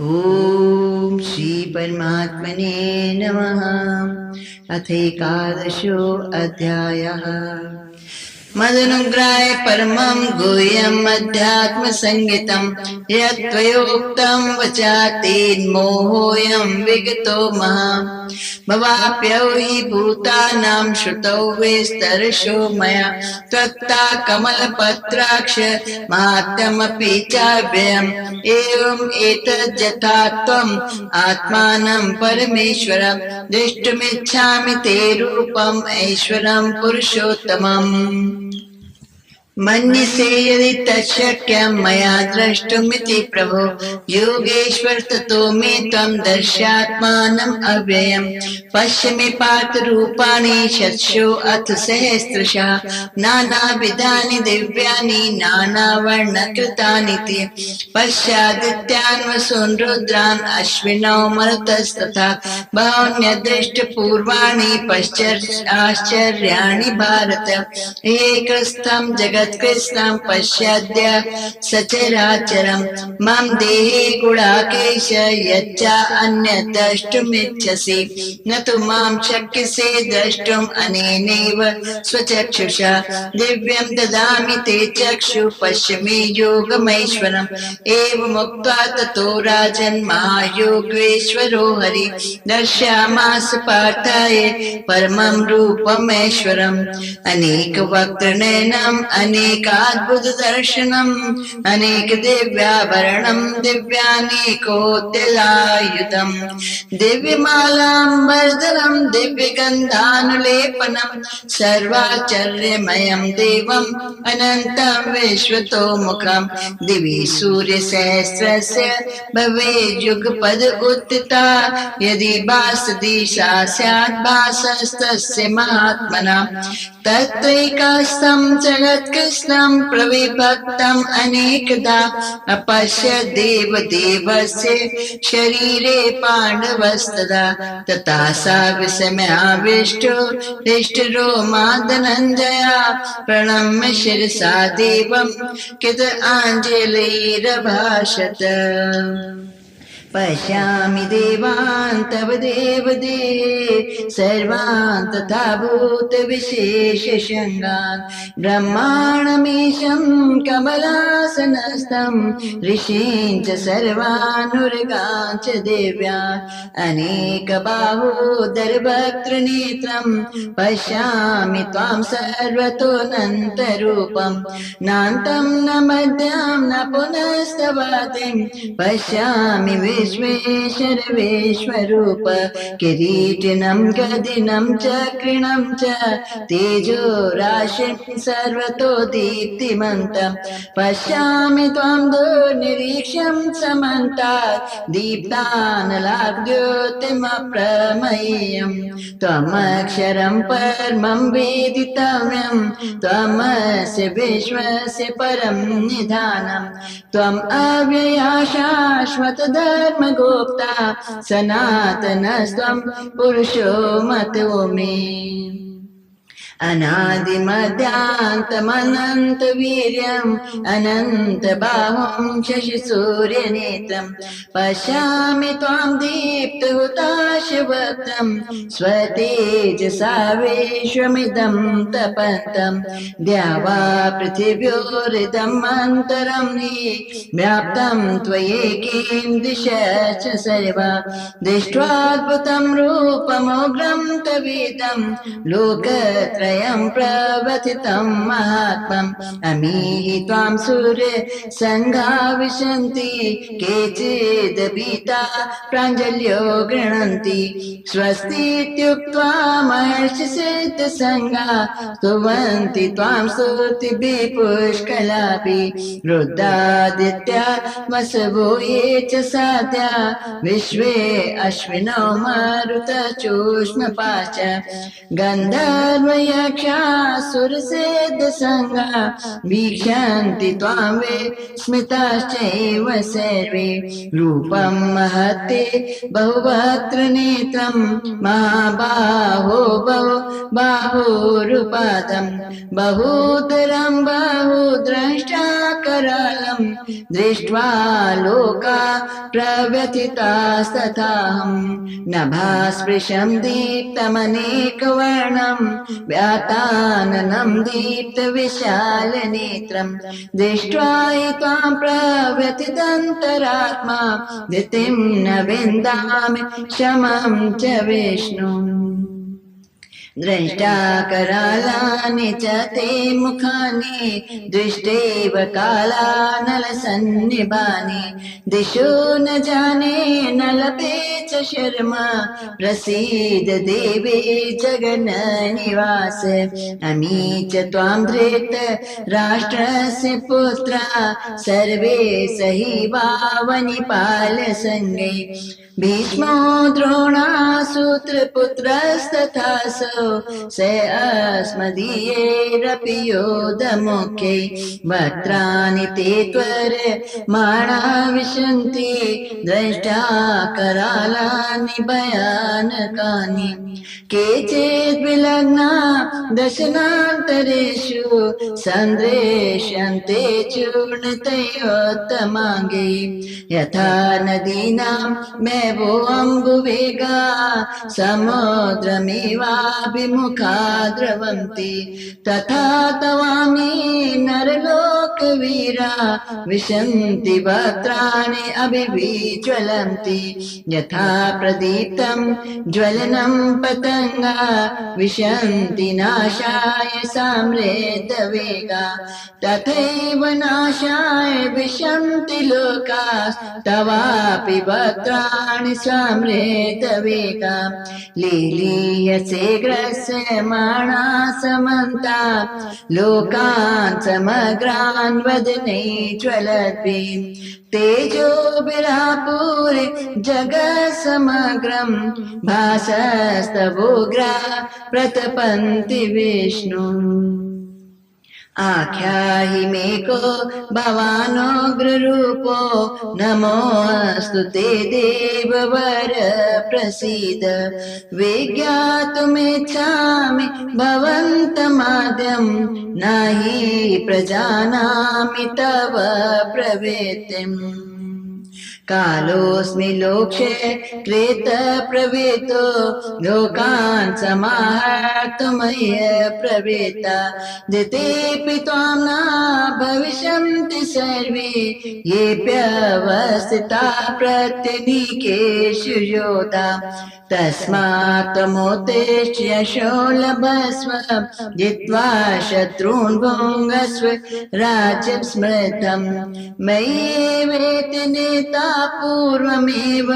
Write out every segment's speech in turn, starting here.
ओम श्री परमात्मने नमः। अथ एकादशो अध्यायः। मदनुग्राय परमं गुह्यम् अध्यात्म संगीतं यत्त्वयोक्तं वचातेन्मोहोऽयं विगतो महाम्। भवाप्यौ हि भूतानां श्रुतौ विस्तरशो मया त्वत्ता कमलपत्राक्ष माहात्म्यमपि चाव्ययम्। एवम् एतद्यथा त्वम् आत्मानं परमेश्वर द्रष्टुमिच्छामि ते रूपम् ऐश्वरं पुरुषोत्तमम्। मन्यसे यदि तच्छक्यं मया द्रष्टुमिति प्रभो योगेश्वर ततो मे त्वं दर्शयात्मानम् अव्ययम्। पश्य मे पार्थ रूपाणि शतशो अथ सहस्रशः नानाविधानि दिव्यानि नानावर्णकृतानि ते। पश्यादित्यान् वसून् रुद्रान् अश्विनौ मरुतस्तथा बहून्यदृष्टपूर्वाणि पश्चाश्चर्याणि भारत। एकस्थं जगत्कृत्स्नं पश्याद्य सचराचरं मम देहे गुडाकेश यच्चा अन्यत् द्रष्टुमिच्छसि न तु मां शक्यसे द्रष्टुम् अनेनैव स्वचक्षुषा। दिव्यं ददामि ते चक्षु पश्य मे योगमैश्वरम्। एवमुक्त्वा ततो राजन् महायोगेश्वरो हरि दर्शयामास पार्थाय परमं रूपमैश्वरम्। अनेकवक्त्रनयनम् अनेकाद्भुतदर्शनम् अनेकदिव्याभरणम् दिव्यानेकोत्यलायुधम् दिव्यमालाम्बरधरम् दिव्यगन्धानुलेपनम् सर्वाचर्यमयम् देवम् अनन्तम् विश्वतोमुखम्। दिवि सूर्यसहस्रस्य भवेद्युगपद उत्थिता यदि भासदीशा स्यात् भासस्तस्य महात्मना। तत्रैकास्तं जगत्कृत्स्नं प्रविभक्तम् अनेकदा अपश्य देवदेवस्य शरीरे पाण्डवस्तदा। तथा सा विस्मयाविष्टो हृष्टरोमा धनञ्जया प्रणम्य शिरसा देवं कृताञ्जलिरभाषत। पश्यामि देवान् तव देवदेहे सर्वान् तथा भूतविशेषशृङ्गान् ब्रह्माणमीशं कमलासनस्थं ऋषीन् च सर्वानुर्गान् च दिव्यान् अनेकबाहोदरवक्त्रनेत्रं पश्यामि त्वां सर्वतोऽनन्तरूपं नान्तं न मध्यं न पुनस्तवादिं पश्यामि विश्वेश्वर विश्वरूप। किरीटिनं गदिनं चक्रिणं च तेजो राशिं सर्वतो दीप्तिमन्तं पश्यामि त्वां दुर्निरीक्ष्यं समन्तात् दीप्तानलाद्योतिमप्रमेयम्। त्वमक्षरं परमं वेदितव्यं त्वमस्य विश्वस्य परं निधानं। त्वम् अव्यया शाश्वत धर्मगोप्ता सनातनस्त्वं पुरुषो मतो मे। अनादिमध्यान्तमनन्तवीर्यम् अनन्तबाहुं शशिसूर्यनेत्रं पश्यामि त्वां दीप्तहुताशवक्त्रं स्वतेजसा विश्वमिदं तपन्तम्। द्यावा पृथिव्योरिदम् अन्तरं हि व्याप्तं त्वयैकीं दिशश्च सर्वा। दृष्ट्वाद्भुतं रूपमुग्रं तवेदं लोकत्रयं प्रवथितं महात्मम्। अमीहि त्वां सूर्यसङ्घा विशन्ति केचिदभीता प्राञ्जल्यो गृह्णन्ति। स्वस्तीत्युक्त्वा महर्षिसिद्धसङ्घा स्तुवन्ति त्वां स्तुतिभिः पुष्कलाभिः। रुद्रादित्या वसवो ये च साध्या विश्वे अश्विनौ मारुतचोष्मपाश्च गन्धर्वय यक्षासुरसिद्धसङ्गा वीक्षन्ति त्वां विस्मिताश्चैव सर्वे रूपं महत्ते बहुवक्त्र नेत्रं महाबाहो बाहुरुपादं बहुतरं बहुद्रष्टाकरालं दृष्ट्वा लोका प्रव्यथितास्तथाहं नभास्पृशं दीप्तमनेकवर्णं व्याताननं दीप्तविशालनेत्रं दृष्ट्वा हि त्वां प्रव्यथितन्तरात्मा धृतिं न विन्दामि क्षमं च विष्णु द्रष्टाकरालानि च ते मुखानि दृष्टैव कालानलसन्निभानि दिशो न जाने न लभे च शर्मा प्रसीद देवी जगन्निवास अमी च त्वां धृत राष्ट्रस्य पुत्रा सर्वे सहीवावनिपालसङ्गै भीष्मो द्रोणासूत्रपुत्रस्तथासौ स अस्मदीयैरपि योधमुख्यै वक्त्राणि ते त्वरमाणा विशन्ति द्रष्टाकरालानि भयानकानि केचिद्विलग्ना दशनान्तरेषु सन्दृश्यन्ते चूर्णितयोत्तमाङ्गे यथा नदीनां मेवो अम्बुवेगा समुद्रमेवाभिमुखा द्रवन्ति तथा तवामि नरलोकवीरा विशन्ति वक्त्राणि अभिज्वलन्ति यथा प्रदीप्तं ज्वलनं पतङ्गा विशन्ति नाशाय साम्रेतवेगा तथैव नाशाय विशन्ति लोकास्तवापि वक्त्राणि साम्रेतवेगा लीलीयसे ग्रस्यमाणा समन्ता लोकान् समग्रान् वदने ज्वलद्भिः तेजोभिरापूर्य जगत्समग्रं भासस्तवोग्रा प्रतपन्ति विष्णु आख्याहि मे को भवानुग्ररूपो नमोऽस्तु ते देववर प्रसीद विज्ञातुमिच्छामि भवन्तमाद्यं नहि प्रजानामि तव प्रवृत्तिम् कालोऽस्मि लोके कृत प्रवृत्तो लोकान् समाहर्तुमह्य प्रवृत्ता दितेऽपि त्वां न भविष्यन्ति सर्वे येऽप्यवस्थिता प्रत्यनीकेषु योधा तस्मात् त्वमुत्तिष्ठ यशो लभस्व जित्वा शत्रून् भुङ्गस्व राज्यं स्मृतं मय्येवेति नेता पूर्वमेव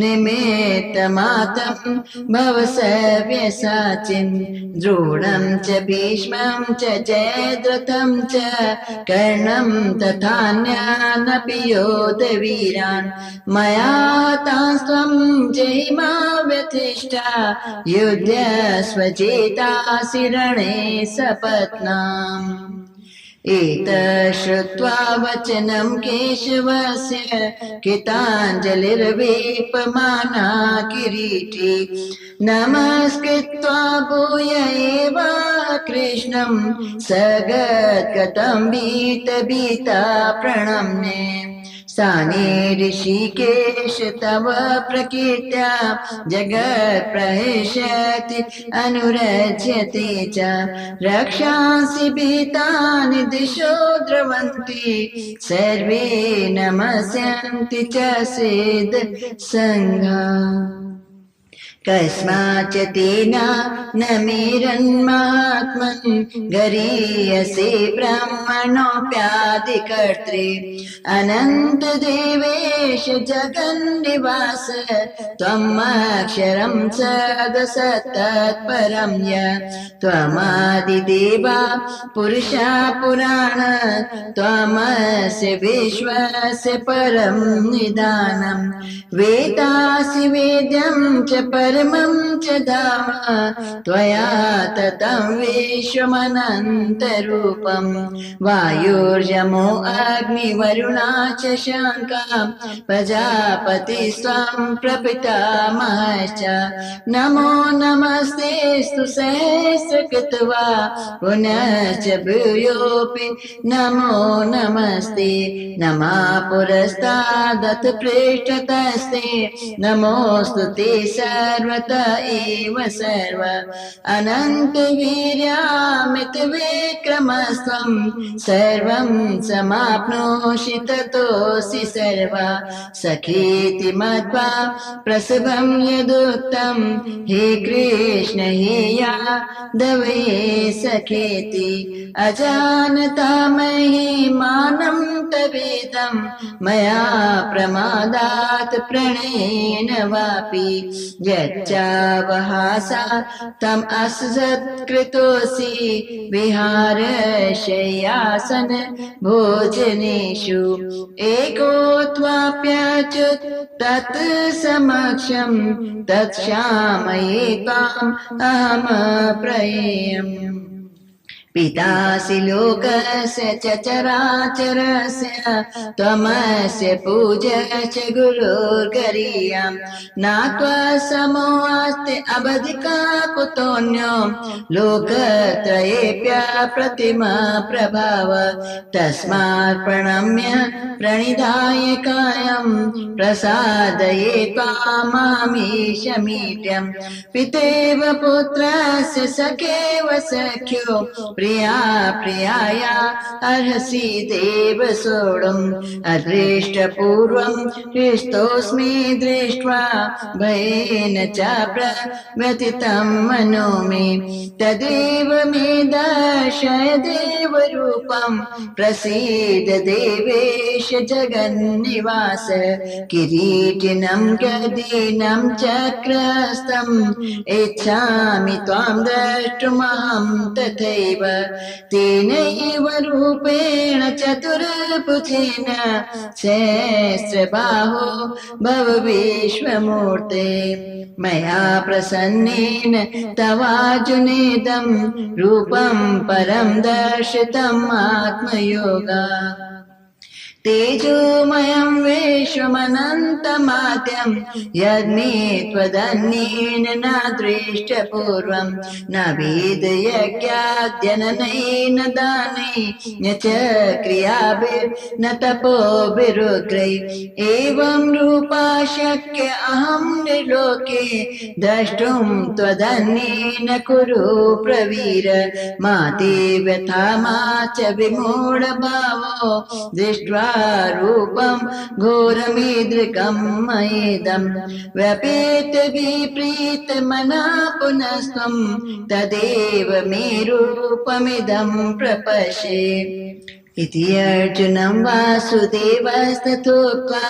निमित्तमातं भव सव्यसाचिन् द्रोणं च भीष्मं च जयद्रथं च कर्णं तथान्यानपि योधवीरान् मया तास्त्वं जयिमा व्यतिष्ठा युध्यस्व चेतासि रणे सपत्नाम् एतश्रुत्वा वचनं केशवस्य कृताञ्जलिर्वेपमाना किरीटी नमस्कृत्वा भूय एव कृष्णं सगद्गतं भीता प्रणम्य स्थाने ऋषिकेश तव प्रकीर्त्या जगत् प्रहर्षति अनुरज्यते च रक्षांसि भीतानि दिशो द्रवन्ति सर्वे नमस्यन्ति च सिद्ध सङ्घा कस्माच्च तेन न मेरन्मात्मन् गरीयसे ब्रह्मणोऽप्यादिकर्त्रे अनन्तदेवेश जगन्निवास त्वम् अक्षरं सदसत्तत्परं य त्वमादिदेवा पुरुषा पुराण त्वमस्य विश्वस्य परं निदानं वेदासि वेद्यं च परमं च धाम त्वया ततं विश्वमनन्तरूपं वायुर्यमो अग्निवरुणा च शङ्का प्रजापति स्वं प्रपितामहश्च नमो नमस्तेऽस्तु सहस्रकृत्वा पुनश्च भूयोऽपि नमो नमस्ते नमः पुरस्तादथ पृष्ठतस्ते नमोऽस्तु ते सर्वत एव सर्व अनन्तवीर्यामितविक्रमस्त्वं सर्वं समाप्नोषि ततोऽसि सर्वा सखेति मत्वा प्रसभं यदुक्तं हे कृष्ण हे यादवे सखेति अजानता महिमानं तवेदं मया प्रमादात् प्रणयेन वापि यच्चावहासा तम् असत्कृतोऽसि विहारशय्यासन भोजनेषु एको त्वाप्यच्युत तत् समक्षं तत्क्षामये त्वाम् अहम् प्रयेयम् पितासि लोकस्य च चराचरस्य त्वमस्य पूज्यश्च गुरुर्गरीयं नात्वा समोऽस्ति अवधिका कुतोऽन्यो लोकत्रयेऽप्यप्रतिमा प्रभाव तस्मात् प्रणम्य प्रणिधाय कायं प्रसादये त्वामामीशमीड्यं पितेव पुत्रस्य सखेव सख्यो प्रिया प्रियाया अर्हसि देव सोढुम् अदृष्टपूर्वं हृष्टोऽस्मि दृष्ट्वा भयेन च प्रव्यथितं मनो मे तदेव मे दर्शय देवरूपं प्रसीद देवेश जगन्निवास किरीटिनं गदीनं चक्रस्थम् इच्छामि त्वां द्रष्टुमहं तथैव तेनैव रूपेण चतुर्भुजेन सहस्रबाहो भव विश्वमूर्ते मया प्रसन्नेन तवार्जुनेदं रूपं परं दर्शितम् आत्मयोगा तेजोमयं विश्वमनन्तमाद्यं यन्मे त्वदन्येन न दृष्टपूर्वं न वेदयज्ञाद्यननेन दानेन च क्रियाभिर्न तपोभिरुग्रैः एवं रूपा शक्य अहं निर्लोके द्रष्टुं त्वदन्येन कुरु प्रवीर मा ते व्यथा मा च विमूढभावो दृष्ट्वा रूपं घोरमीदृगं मयेदं व्यपेत विप्रीतमना पुनस्त्वं तदेव मे रूपमिदं प्रपश्ये इति अर्जुनं वासुदेवस्तथोक्त्वा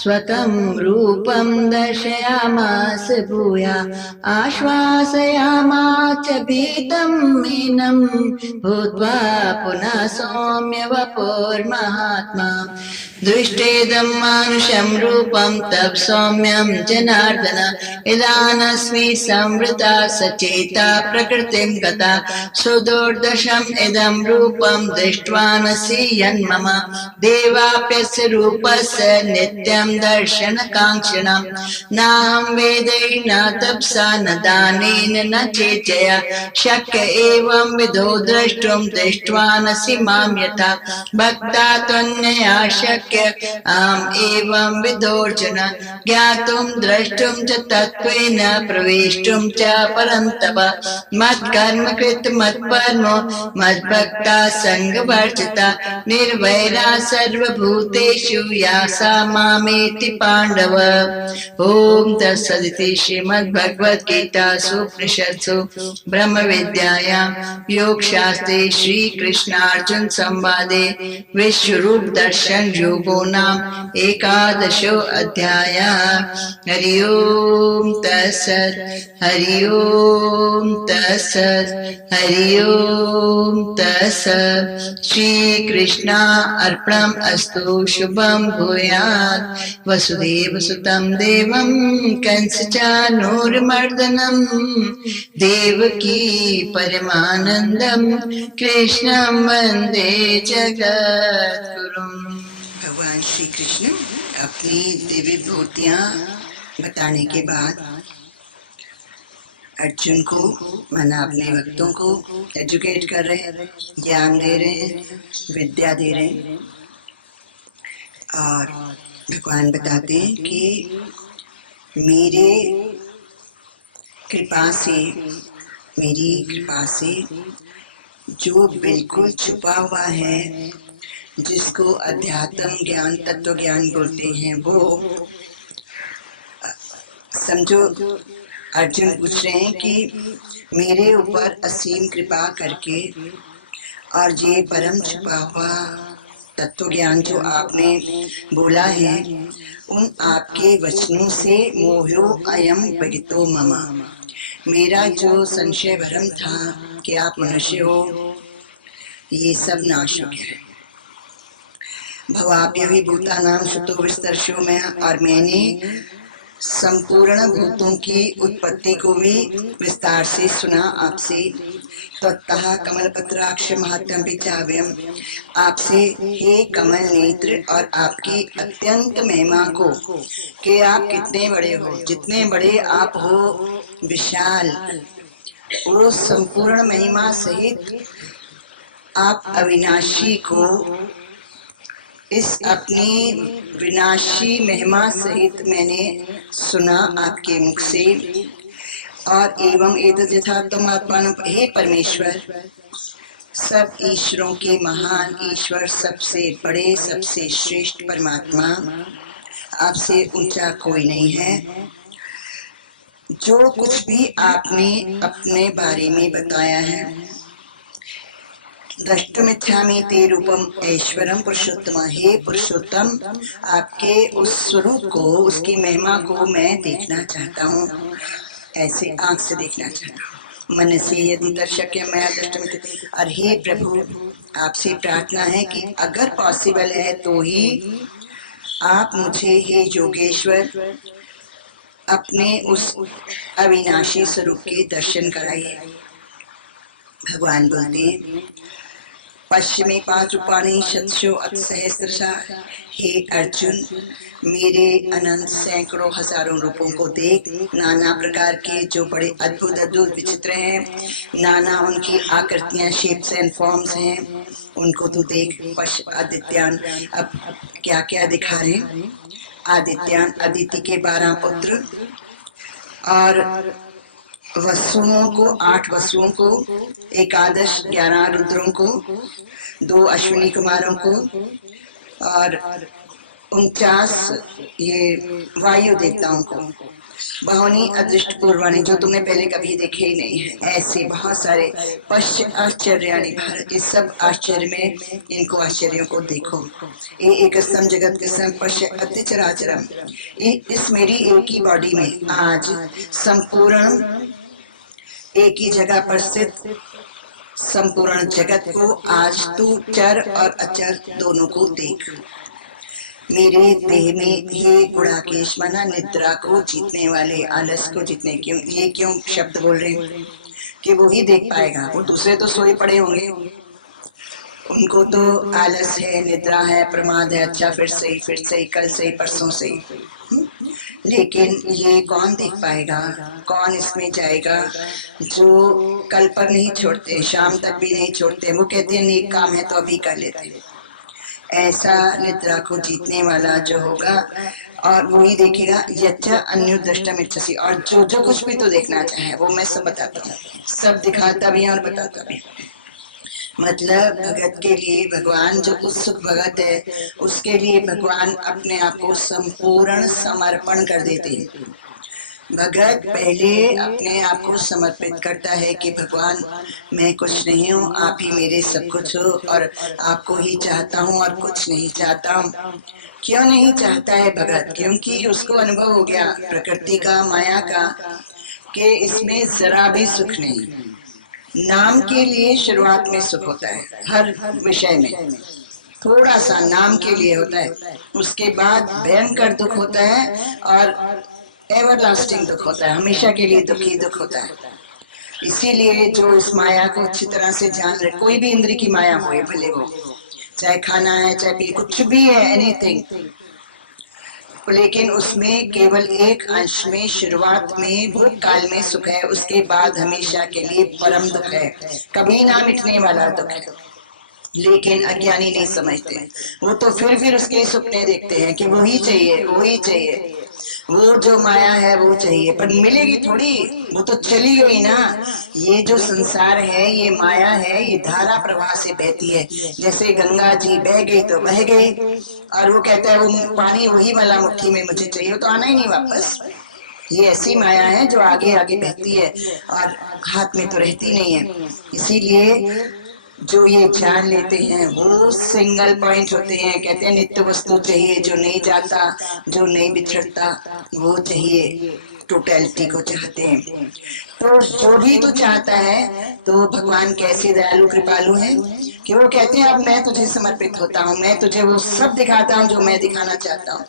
स्वकं रूपं दर्शयामास भूया आश्वासयामास भीतं मीनं भूत्वा पुनः सौम्य वपुर्महात्मा दृष्टेदं मानुषं रूपं तव सौम्यं जनार्दन इदानस्मि संवृता सचेता प्रकृतिं गता सुदुर्दशम् इदं रूपं दृष्ट्वानसि यन्मम देवाप्यस्य रूपस्य नित्यं दर्शनकाङ्क्षिणं नाहं वेदैः न तपसा न दानेन न चेच्यया शक्य एवं विधो द्रष्टुं दृष्ट्वानसि मां यथा भक्ता त्वन्यया शक्य अहम् एवं विदोऽर्जुन ज्ञातुं द्रष्टुं च तत्त्वेन प्रवेष्टुं च परन्तप मत्कर्म कृत मत्परमो मद्भक्ता सङ्गवर्जिता निर्वैरा सर्वभूतेषु यासा मामेति पाण्डव। ॐ तत्सदिति श्रीमद्भगवद्गीतासु उपनिषत्सु ब्रह्मविद्यायां योगशास्त्रे श्रीकृष्णार्जुन संवादे विश्वरूप दर्शन योग संयोगो नाम एकादशो अध्यायः। हरि ओम तत्सत्। हरि ओम तत्सत्। हरि ओम तत्सत्। श्री कृष्णा अर्पणम् अस्तु। शुभं भूयात्। वसुदेव सुतं देवं कंसचानूरमर्दनं देवकी परमानंदं कृष्णं वंदे जगद्गुरुं। भगवान श्री कृष्ण अपनी दिव्य विभूतियां बताने के बाद अर्जुन को, माना अपने भक्तों को एजुकेट कर रहे हैं, ज्ञान दे रहे हैं, विद्या दे रहे हैं। और भगवान बताते हैं कि मेरे कृपा से, मेरी कृपा से जो बिल्कुल छुपा हुआ है, जिसको अध्यात्म ज्ञान, तत्व ज्ञान बोलते हैं, वो समझो। अर्जुन पूछ रहे हैं कि मेरे ऊपर असीम कृपा करके और ये परम छुपा हुआ तत्व ज्ञान जो आपने बोला है, उन आपके वचनों से मोहो अयम भगितो मम, मेरा जो संशय भ्रम था कि आप मनुष्य हो, ये सब नाश हो गया है। भवाप्य भी भूतानां सुतो विस्तरशो में, और मैंने संपूर्ण भूतों की उत्पत्ति को भी विस्तार से सुना आपसे। ततः कमल पत्राक्ष महत्तम विचाव्यम, आपसे हे कमल नेत्र और आपकी अत्यंत महिमा को, कि आप कितने बड़े हो, जितने बड़े आप हो विशाल, वो संपूर्ण महिमा सहित आप अविनाशी को इस अपनी विनाशी महिमा सहित मैंने सुना आपके मुख से। और एवं एतद् यथार्थम आत्मान, हे परमेश्वर, सब ईश्वरों के महान ईश्वर, सबसे बड़े, सबसे श्रेष्ठ परमात्मा, आपसे ऊंचा कोई नहीं है। जो कुछ भी आपने अपने बारे में बताया है, द्रष्टुमिच्छामि ते रूपम ऐश्वरम पुरुषोत्तम, हे पुरुषोत्तम, आपके उस स्वरूप को, उसकी महिमा को मैं देखना चाहता हूँ, ऐसे आंख से देखना चाहता हूँ। मन से यदि दर्शक मैं दृष्टि, और हे प्रभु, आपसे प्रार्थना है कि अगर पॉसिबल है तो ही आप मुझे, हे योगेश्वर, अपने उस अविनाशी स्वरूप के दर्शन कराइए। भगवान बोलते हैं, पश्चिमी पांच रूपाणी शतशो अतसहस्रशा, हे अर्जुन, मेरे अनंत सैकड़ों हजारों रूपों को देख, नाना प्रकार के जो बड़े अद्भुत अद्भुत विचित्र हैं, नाना उनकी आकृतियां, शेप्स एंड फॉर्म्स हैं, उनको तो देख। पश्च आदित्यान, अब क्या क्या दिखा रहे हैं। आदित्यान, अदिति के 12 पुत्र, और वसुओं को, 8 वसुओं को, एकादश 11 रुद्रों को, 2 अश्विनी कुमारों को, और 49 ये वायु देवताओं को, बहुनी अदृष्ट पूर्वाणी, जो तुमने पहले कभी देखे ही नहीं है। ऐसे बहुत सारे पश्च आश्चर्याणि भारत, इस सब आश्चर्य में इनको, आश्चर्यों को देखो। ये एक स्तम जगत के सम पश्च अतिचराचरम, इस मेरी एक ही बॉडी में आज संपूर्ण एक ही जगह पर स्थित संपूर्ण जगत को आज तू चर और अचर दोनों को देख। मेरे देह में ये गुणाकेश, मना निद्रा को जीतने वाले, आलस को जीतने, क्यों ये क्यों शब्द बोल रहे हैं कि वो ही देख पाएगा, वो दूसरे तो सोए पड़े होंगे, उनको तो आलस है, निद्रा है, प्रमाद है, अच्छा फिर से कल से परसों से, लेकिन ये कौन देख पाएगा, कौन इसमें जाएगा। जो कल पर नहीं छोड़ते, शाम तक भी नहीं छोड़ते, वो कहते हैं नेक काम है तो अभी कर लेते। ऐसा निद्रा को जीतने वाला जो होगा, और वो ही देखेगा। यच्चा अन्य दृष्टम इच्छसी, और जो जो कुछ भी तो देखना चाहे वो मैं सब बताता हूँ, सब दिखाता भी और बताता भी। मतलब भगत के लिए भगवान जो उत्सुक भगत है, उसके लिए भगवान अपने आप को संपूर्ण समर्पण कर देते हैं। भगत पहले अपने आप को समर्पित करता है कि भगवान मैं कुछ नहीं हूँ, आप ही मेरे सब कुछ हो और आपको ही चाहता हूँ और कुछ नहीं चाहता हूँ। क्यों नहीं चाहता है भगत? क्योंकि उसको अनुभव हो गया प्रकृति का, माया का, कि इसमें जरा भी सुख नहीं। नाम के लिए शुरुआत में सुख होता है, हर विषय में थोड़ा सा नाम के लिए होता है, उसके बाद भयंकर दुख होता है और एवरलास्टिंग दुख होता है, हमेशा के लिए दुख ही दुख होता है। इसीलिए जो इस माया को अच्छी तरह से जान रहे, कोई भी इंद्र की माया हो, भले वो चाहे खाना है चाहे पी कुछ भी है, एनीथिंग, लेकिन उसमें केवल एक अंश में शुरुआत में भूत काल में सुख है, उसके बाद हमेशा के लिए परम दुख है, कभी ना मिटने वाला दुख है। लेकिन अज्ञानी नहीं समझते, वो तो फिर उसके सपने देखते हैं कि वो ही चाहिए, वो ही चाहिए, वो जो माया है वो चाहिए, पर मिलेगी थोड़ी, वो तो चली गई ना। ये जो संसार है, ये माया है, ये धारा प्रवाह से बहती है, जैसे गंगा जी बह गई तो बह गई, और वो कहता है वो पानी वही वाला मुट्ठी में मुझे चाहिए, वो तो आना ही नहीं वापस। ये ऐसी माया है जो आगे आगे बहती है और हाथ में तो रहती नहीं है। इसीलिए जो ये जान लेते हैं वो सिंगल पॉइंट होते हैं, कहते हैं नित्य वस्तु चाहिए, जो नहीं जाता, जो नहीं बिछड़ता, वो चाहिए, टोटलिटी को चाहते हैं। तो जो भी तो चाहता है, तो भगवान कैसे दयालु कृपालु है कि वो कहते हैं अब मैं तुझे समर्पित होता हूँ, मैं तुझे वो सब दिखाता हूँ जो मैं दिखाना चाहता हूँ,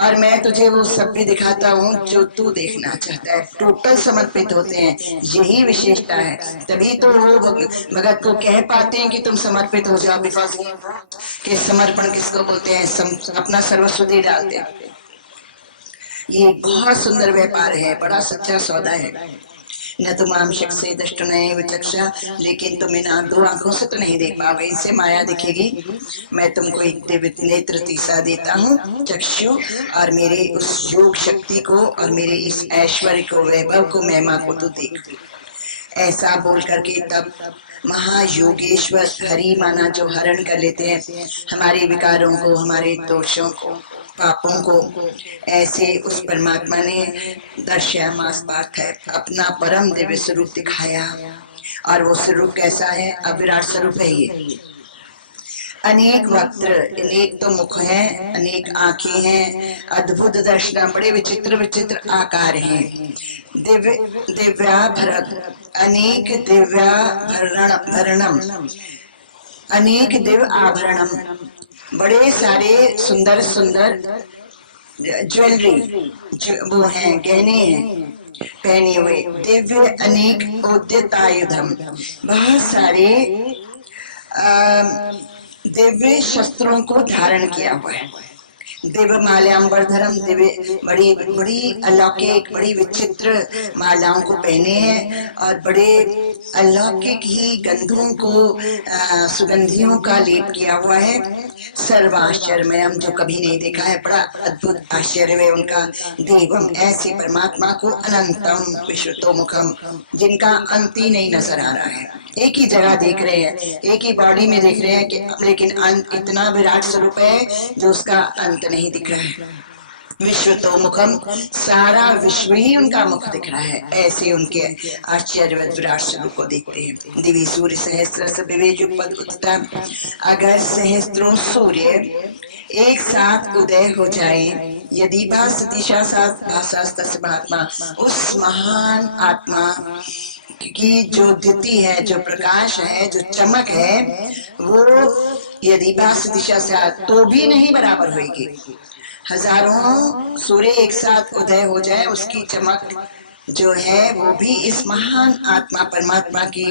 और मैं तुझे वो सब भी दिखाता हूँ जो तू देखना चाहता है। टोटल समर्पित होते हैं, यही विशेषता है। तभी तो वो भगत को कह पाते हैं कि तुम समर्पित हो जाओ, बिकॉज कि समर्पण किसको बोलते हैं, अपना सर्वस्व दे डालते हैं। ये बहुत सुंदर व्यापार है, बड़ा सच्चा सौदा है। न तुम आंशिक से दृष्ट नए विचक्षा, लेकिन तुम इन दो आंखों से तो नहीं देख पाओगे, इनसे माया दिखेगी। मैं तुमको एक दिव्य नेत्र तीसरा देता हूँ, चक्षु, और मेरे उस योग शक्ति को और मेरे इस ऐश्वर्य को, वैभव को, महिमा को तू देख। ऐसा बोल करके तब महायोगेश्वर हरि माना जो हरण कर लेते हैं हमारे विकारों को, हमारे दोषों को, पापों को, ऐसे उस परमात्मा ने दर्शया मास पार्थ है, अपना परम दिव्य स्वरूप दिखाया। और वो स्वरूप कैसा है? अविराट स्वरूप है ये। अनेक वक्त्र, अनेक तो मुख है, अनेक आंखें हैं, अद्भुत दर्शन, बड़े विचित्र विचित्र आकार हैं, दिव्य दिव्याभरण, अनेक दिव्याभरणम, अनेक दिव्य आभरणम, बड़े सारे सुंदर सुंदर ज्वेलरी वो हैं, गहने हैं पहने हुए, दिव्य अनेक उद्यतायुधम, बहुत सारे दिव्य शस्त्रों को धारण किया हुआ है, दिव्य माल्याम्बरधरम, दिव्य बड़ी बड़ी अलौकिक, बड़ी विचित्र मालाओं को पहने हैं, और बड़े अलौकिक ही गंधों को, सुगंधियों का लेप किया हुआ है। सर्वाश्चर्यमय, हम जो कभी नहीं देखा है, बड़ा अद्भुत आश्चर्य है उनका। देवम, ऐसे परमात्मा को, अनंतम विश्वतोमुखम, जिनका अंत ही नहीं नजर आ रहा है, एक ही जगह देख रहे हैं, एक ही बॉडी में देख रहे हैं कि, लेकिन अंत इतना विराट स्वरूप है जो उसका अंत नहीं दिख रहा है। विश्व तो मुखम, सारा विश्व ही उनका मुख दिख रहा है, ऐसे उनके आश्चर्य विराट स्वरूप को देखते हैं। दिव्य सूर्य सहस्त्र विवेजुपद उत्तम, अगर सहस्त्रों सूर्य एक साथ उदय हो जाए, यदि भास दिशा महात्मा, उस महान आत्मा की जो द्युति है, जो प्रकाश है, जो चमक है, वो यदि भास दिशा से तो भी नहीं बराबर होगी। हजारों सूर्य एक साथ उदय हो जाए, उसकी चमक जो है वो भी इस महान आत्मा परमात्मा की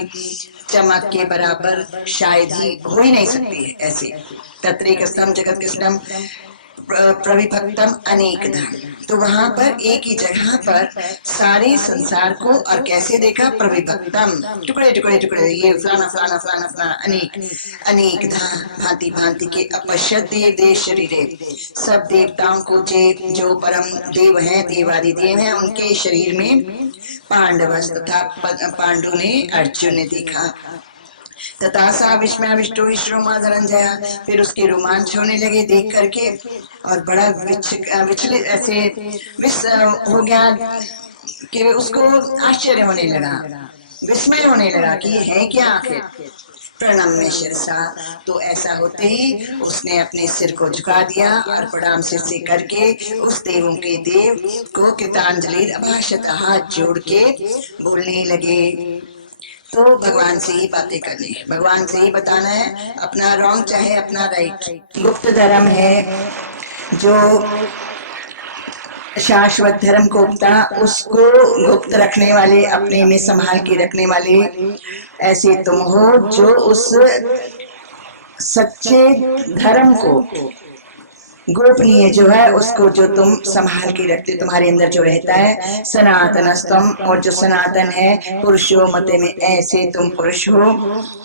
चमक के बराबर शायद ही हो ही नहीं सकती है। ऐसे तत्रेकस्तम जगत कृष्णम प्रविभक्तम अनेकधा, तो वहां पर एक ही जगह पर सारे संसार को और कैसे देखा? प्रविभक्तम, टुकड़े टुकड़े टुकड़े, ये फलाना फलाना फलाना फलाना, अनेक अनेकधा, भांति भांति के अपश्यत देव देव शरीरे, सब देवताओं को जो परम देव हैं, देवादि देव हैं, उनके शरीर में पांडव तथा पांडु ने, अर्जुन ने देखा। तथा सा विस्मयाविष्टो विश्वमा धनंजय, फिर उसके रोमांच होने लगे देख करके, और बड़ा विचलित ऐसे विस हो गया, कि उसको आश्चर्य होने लगा, विस्मय होने लगा कि ये है क्या आखिर। प्रणम्य शिरसा, तो ऐसा होते ही उसने अपने सिर को झुका दिया और प्रणाम सिर से करके उस देवों के देव को कृतांजलि अभाषत हाथ जोड़ के बोलने लगे। तो भगवान से ही बातें करनी है, भगवान से ही बताना है, अपना रॉन्ग चाहे अपना राइट। गुप्त धर्म है जो शाश्वत धर्म गुप्ता, उसको गुप्त रखने वाले, अपने में संभाल के रखने वाले ऐसे तुम हो जो उस सच्चे धर्म को, गोपनीय जो है उसको जो तुम संभाल के रखते, तुम्हारे अंदर जो रहता है सनातनस्तम, और जो सनातन है पुरुषो मते में, ऐसे तुम पुरुष हो।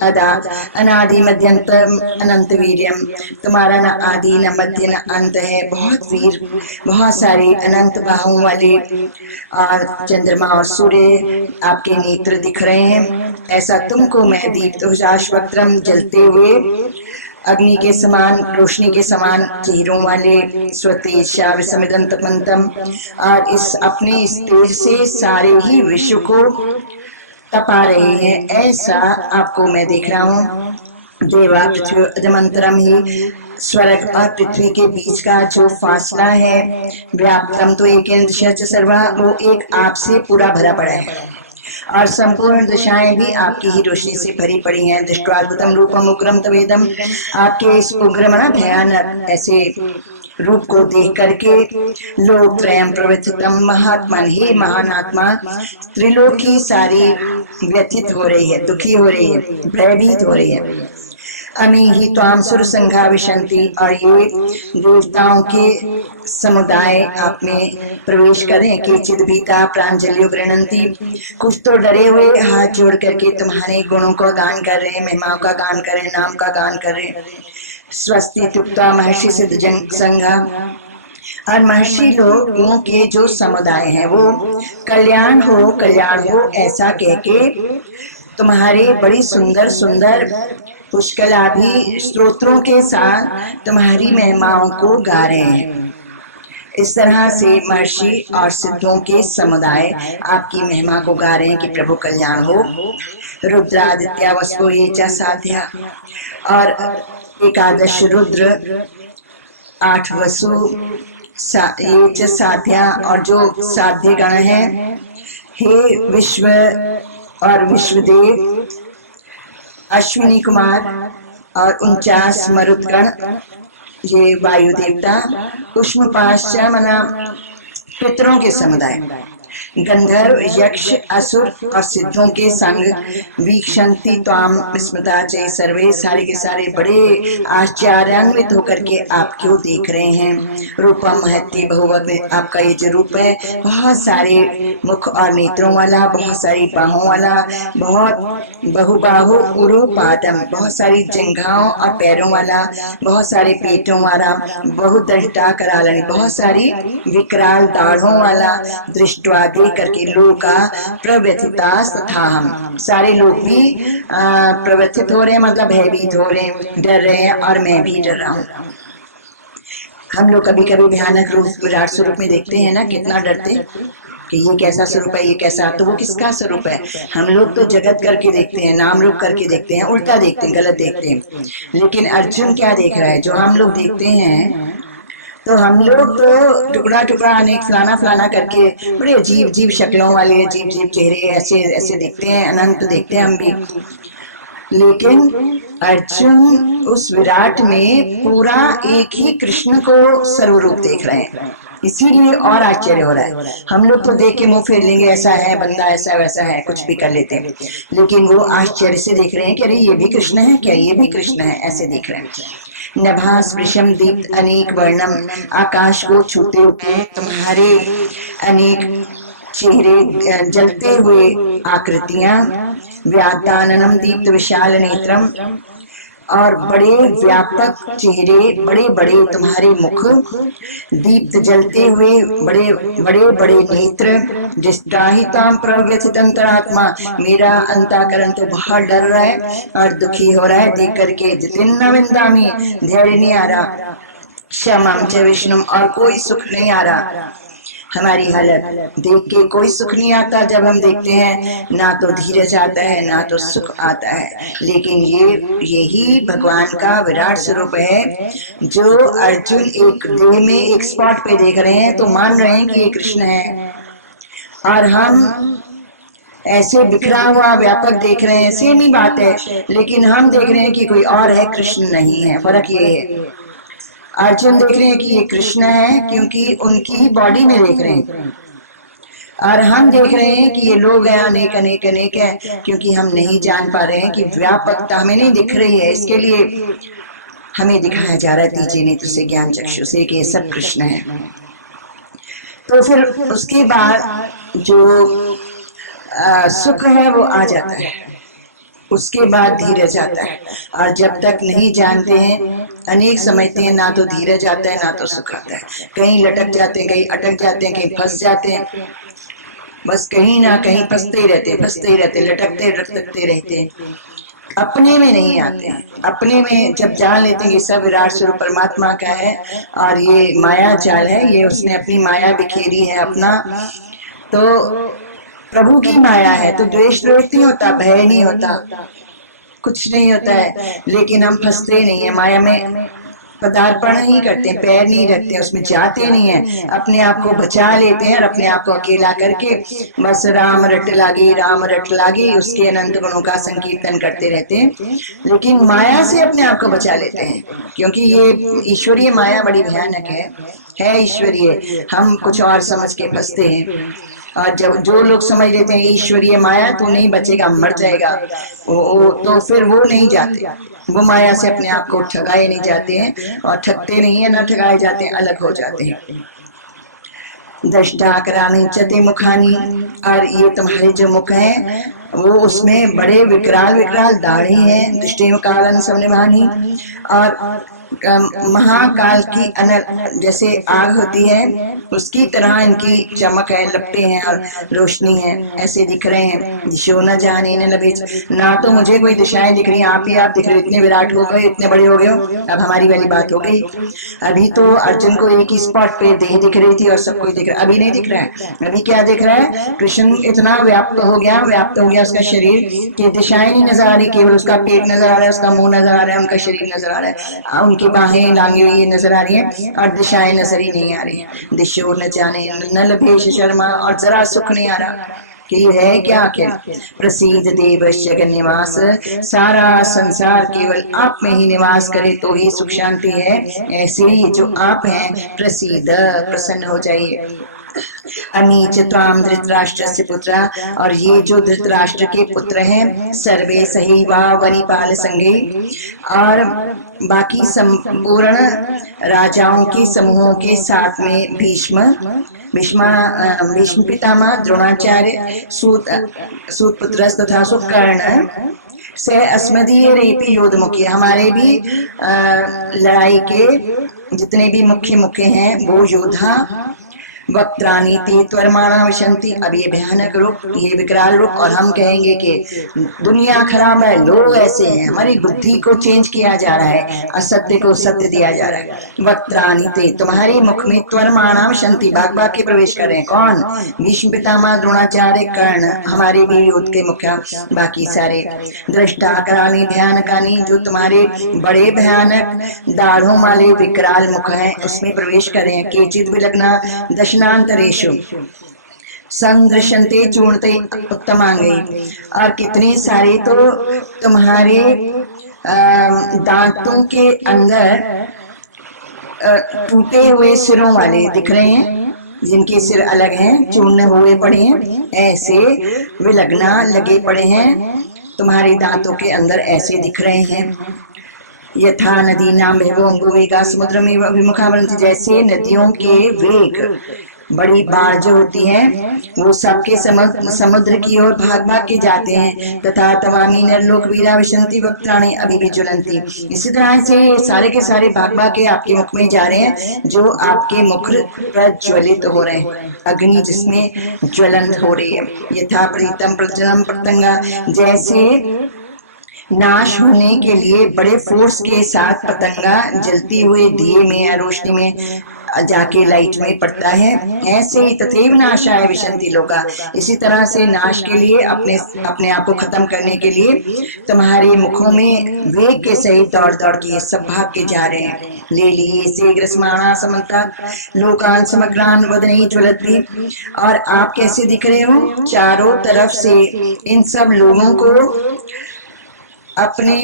अदा अनादि मध्यंतम अनंत वीर्यम, तुम्हारा न आदि न मध्य न अंत है, बहुत वीर, बहुत सारे अनंत बाहों वाले, और चंद्रमा और सूर्य आपके नेत्र दिख रहे हैं। ऐसा तुमको मैं दीप्त हुजाश्वत्रम, जलते हुए अग्नि के समान, रोशनी के समान चेहरों वाले, स्वतेजा विसमिदंतमंतम, और इस अपने इस तेज से सारे ही विश्व को तपा रहे हैं, ऐसा आपको मैं देख रहा हूँ। देवा पृथ्वी अजमंतरम ही, स्वर्ग और पृथ्वी के बीच का जो फासला है, व्याप्तम तो एक सर्वा, वो एक आपसे पूरा भरा पड़ा है, और संपूर्ण दिशाएं भी आपकी ही रोशनी से भरी पड़ी हैं। दृष्टाद्भुतम रूपम उग्रम तवेदम, आपके इस उग्र मना भयानक ऐसे रूप को देख करके लोक त्रयम प्रवृत्तम महात्मन, हे महान आत्मा, त्रिलोकी सारी व्यथित हो रही है, दुखी हो रही है, भयभीत हो रही है। अमी ही त्वाम सुर संघा विशंति, और ये देवताओं के समुदाय आप में प्रवेश करें कि चिदभीता प्रांजलि गृणंती, कुछ तो डरे हुए हाथ जोड़ करके तुम्हारे गुणों का गान कर रहे हैं, महिमाओं का गान कर रहे हैं, नाम का गान कर रहे हैं। स्वस्ति तुप्ता महर्षि सिद्ध संघा, और महर्षि लोगों के जो समुदाय हैं वो कल्याण हो ऐसा कह के तुम्हारे बड़ी सुंदर सुंदर पुष्कलाभि स्तोत्रों के साथ तुम्हारी महिमाओं को गा रहे हैं। इस तरह से महर्षि और सिद्धों के समुदाय आपकी महिमा को गा रहे हैं कि प्रभु कल्याण हो। रुद्रादित्य वसु ये च साध्या, और एकादश रुद्र, 8 वसु, ये च साध्या, और जो साध्य गण है, हे विश्व और विश्वदेव, अश्विनी कुमार, और 49 मरुदगण, ये वायु देवता, उष्मपाश्च मना पितरों के समुदाय, गंधर्व, यक्ष, असुर और सिद्धों के संग, वीक्षंती त्वाम स्मृता च सर्वे, सारे के सारे बड़े आश्चर्यान्वित होकर के आपको देख रहे हैं। रूपम महत्ति बहुवग्न, आपका ये जो रूप है बहुत सारे मुख और नेत्रों वाला, बहुत सारी बाहों वाला, बहुत बहुबाहु उरुपादम, बहुत सारी जंघाओं और पैरों वाला, बहुत सारे पेटों वाला, बहुदंष्टा करालनी, बहुत सारी विकराल दाढ़ों वाला, दृष्टवा देख करके लोग का प्रव्यथिता तथा हम, सारे लोग भी प्रव्यथित हो रहे हैं, मतलब भयभीत हो रहे हैं, डर रहे हैं, और मैं भी डर रहा हूँ। हम लोग कभी कभी भयानक रूप, विराट स्वरूप में देखते हैं ना, कितना डरते कि ये कैसा स्वरूप है, ये कैसा, तो वो किसका स्वरूप है। हम लोग तो जगत करके देखते हैं, नाम रूप करके देखते हैं, उल्टा देखते हैं, गलत देखते हैं। लेकिन अर्जुन क्या देख रहा है, जो हम लोग देखते हैं, तो हम लोग तो टुकड़ा टुकड़ा अनेक फलाना फलाना करके बड़े अजीब अजीब शक्लों वाले, अजीब अजीब चेहरे, ऐसे ऐसे दिखते हैं, अनंत देखते हैं हम भी। लेकिन अर्जुन उस विराट में पूरा एक ही कृष्ण को सर्वरूप देख रहे हैं, इसीलिए और आश्चर्य हो रहा है। हम लोग तो देख के मुंह फेर लेंगे, ऐसा है बंदा, ऐसा वैसा है, कुछ भी कर लेते हैं, लेकिन वो आश्चर्य से देख रहे हैं कि अरे ये भी कृष्ण है क्या, ये भी कृष्ण है, ऐसे देख रहे हैं। नभास वृषम दीप्त अनेक वर्णम, आकाश को छूते हुए तुम्हारे अनेक चेहरे, जलते हुए आकृतियां, व्यादाननम दीप्त विशाल नेत्रम, और बड़े व्यापक चेहरे, बड़े बड़े तुम्हारे मुख, दीप्त जलते हुए बड़े बड़े बड़े नेत्र, जिष्टाहिताम प्रव्यथित अंतरात्मा, मेरा अंतःकरण तो बहुत डर रहा है और दुखी हो रहा है देख करके। जितिन्न विंदामी, धैर्य नहीं आ रहा, क्षमा च विष्णु, और कोई सुख नहीं आ रहा। हमारी हालत देख के कोई सुख नहीं आता जब हम देखते हैं, ना तो धीरज आता है ना तो सुख आता है। लेकिन यही भगवान का विराट स्वरूप है। जो अर्जुन एक देह में एक स्पॉट पे देख रहे हैं तो मान रहे हैं कि ये कृष्ण है, और हम ऐसे बिखरा हुआ व्यापक देख रहे हैं, सेम ही बात है, लेकिन हम देख रहे हैं कि कोई और है, कृष्ण नहीं है। फर्क ये है, अर्जुन देख रहे हैं कि ये कृष्ण है क्योंकि उनकी बॉडी में देख रहे हैं, और हम देख रहे हैं कि ये लोग हैं, अनेक अनेक अनेक है, क्योंकि हम नहीं जान पा रहे हैं कि व्यापकता हमें नहीं दिख रही है। इसके लिए हमें दिखाया जा रहा है दीजिए नेत्र से, ज्ञान चक्षु से, कि ये सब कृष्ण है। तो फिर उसके बाद जो सुख है वो आ जाता है, उसके बाद धीरज आता है। और जब तक नहीं जानते हैं, अनेक समझते हैं, ना तो धीरज आता है ना तो सुख आता है। कहीं लटक जाते हैं, कहीं अटक जाते हैं, कहीं फंस जाते हैं, बस कहीं ना कहीं फंसते ही रहते, लटकते लटकते रहते हैं, अपने में नहीं आते हैं। अपने में जब जान लेते हैं कि सब विराट स्वरूप परमात्मा का है और ये माया जाल है, ये उसने अपनी माया बिखेरी है अपना, तो प्रभु की माया है, तो द्वेष नहीं होता, भय नहीं होता, कुछ नहीं होता है। लेकिन हम फंसते नहीं है माया में, पदार्पण नहीं करते, पैर नहीं रखते, उसमें जाते नहीं है, अपने आप को बचा लेते हैं और अपने आप को अकेला करके बस राम रट लागी उसके अनंत गुणों का संकीर्तन करते रहते हैं। लेकिन माया से अपने आप को बचा लेते हैं, क्योंकि ये ईश्वरीय माया बड़ी भयानक है ईश्वरीय, हम कुछ और समझ के फंसते हैं। और जब जो लोग समझ लेते हैं ईश्वरीय माया तो नहीं बचेगा, मर जाएगा, तो फिर वो नहीं जाते, वो माया से अपने आप को ठगाए नहीं जाते हैं, और ठगते नहीं है, न ठगाए जाते हैं, अलग हो जाते हैं। दृष्टा करानी चते मुखानी, और ये तुम्हारे जो मुख हैं वो उसमें बड़े विकराल विकराल दाढ़ी हैं, दृष्टि कालन समनिभानी, और महाकाल की अनल जैसे आग होती है उसकी तरह इनकी चमक है, लपटे हैं और रोशनी है, ऐसे दिख रहे हैं। दिशो न जाने न लबेच, ना तो मुझे कोई दिशाएं दिख रही, आप ही आप दिख रहे, इतने विराट हो गए, इतने बड़े हो गए हो। अब हमारी वाली बात हो गई, अभी तो अर्जुन को एक ही स्पॉट पे देह दिख रही थी और सबको दिख रहा, अभी नहीं दिख रहा है। अभी क्या दिख रहा है, कृष्ण इतना व्याप्त हो गया उसका शरीर की दिशाएं नहीं नजर आ रही, केवल उसका पेट नजर आ रहा है, उसका मुंह नजर आ रहा है, उनका शरीर नजर आ रहा है, उनकी बाहें लांगी हुई नजर आ रही है, और दिशाएं नजर ही नहीं आ रही। दिशो न जाने न लभेश शर्मा, और जरा सुख नहीं आ रहा कि है क्या आखिर। प्रसिद्ध देव जगन निवास, सारा संसार केवल आप में ही निवास करे तो ही सुख शांति है। ऐसे ही जो आप हैं प्रसिद्ध, प्रसन्न हो जाइए। अमीच त्वाम धृतराष्ट्र से पुत्र, और ये जो धृतराष्ट्र के पुत्र हैं, सर्वे सही वा वनिपाल संगे, और बाकी संपूर्ण राजाओं के समूहों के साथ में भीष्म पितामह, द्रोणाचार्य, सूत पुत्र तथा सुकर्ण से अस्मदीय रेपी योद्ध मुख्य, हमारे भी लड़ाई के जितने भी मुख्य हैं वो योद्धा, वक्त्राणी ते त्वरमाणा विशंति, अब ये भयानक रूप, ये विकराल रूप, और हम कहेंगे कि दुनिया खराब है, लोग ऐसे हैं, हमारी बुद्धि को चेंज किया जा रहा है, असत्य को सत्य दिया जा रहा है। वक्त्राणी ते, तुम्हारी मुख में त्वरमाणा विशंति, भाग भाग के प्रवेश कर रहे हैं, कौन, भीष्म पितामह, द्रोणाचार्य, कर्ण, हमारे भी युद्ध के मुख्य, बाकी सारे। दृष्टा करानी भयानकानी, जो तुम्हारे बड़े भयानक दाढ़ों वाले विकराल मुख हैं उसमें प्रवेश करें। केचित विलग्ना दशनांतरेषु संदृशन्ते चूर्णते उत्तमांगे, और कितने सारे तो तुम्हारे दांतों के अंदर टूटे हुए सिरों वाले दिख रहे हैं, जिनके सिर अलग हैं, चूर्ण हुए पड़े हैं, ऐसे विलग्ना लगे पड़े हैं, तुम्हारे दांतों के अंदर ऐसे दिख रहे हैं। यथा नदी नाम वेगा समुद्र में विमुखा बनती, जैसे नदियों के वेग, बड़ी बाढ़ जो होती है वो सबके समुद्र की ओर भाग भाग के जाते हैं। तथा तवामी नरलोक वीरा विशंति वक्त्राणी अभी भी ज्वलंती, इसी तरह से सारे के सारे भाग भाग के आपके मुख में जा रहे हैं, जो आपके मुख प्रज्वलित हो रहे हैं, अग्नि जिसमें ज्वलंत हो रही है। यथा प्रीतम प्रजनम पतंगा, जैसे नाश होने के लिए बड़े फोर्स के साथ पतंगा जलती हुई दिए में या रोशनी में जाके लाइट में पड़ता है। ऐसे ही तथैव नाशाय विशन्ति लोका, इसी तरह से नाश के लिए अपने अपने आप को खत्म करने के लिए तुम्हारे मुखों में वेग के सहित दौड़ दौड़ के सब भाग के जा रहे हैं। ले लिए से ग्रसमाणा समन्ता लोकान समग्रान वदनी ज्वलती, और आप कैसे दिख रहे हो? चारों तरफ से इन सब लोगों को अपने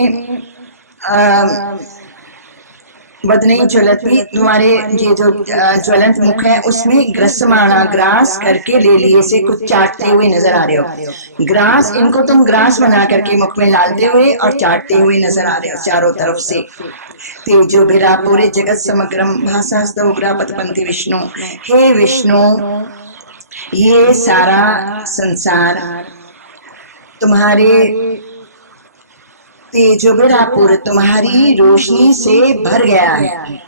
बदनी ज्वलती, तुम्हारे ये जो ज्वलंत मुख है उसमें ग्रसमाणा, ग्रास करके ले लिए से कुछ चाटते हुए नजर आ रहे हो। ग्रास, इनको तुम ग्रास बना करके मुख में डालते हुए और चाटते हुए नजर आ रहे हो चारों तरफ से। तेजो बिरा पूरे जगत समग्रम भाषास्त उग्रा पतपंथी विष्णु, हे विष्णु ये सारा संसार तुम्हारे तेजोबिरापुर, तुम्हारी रोशनी से भर गया है,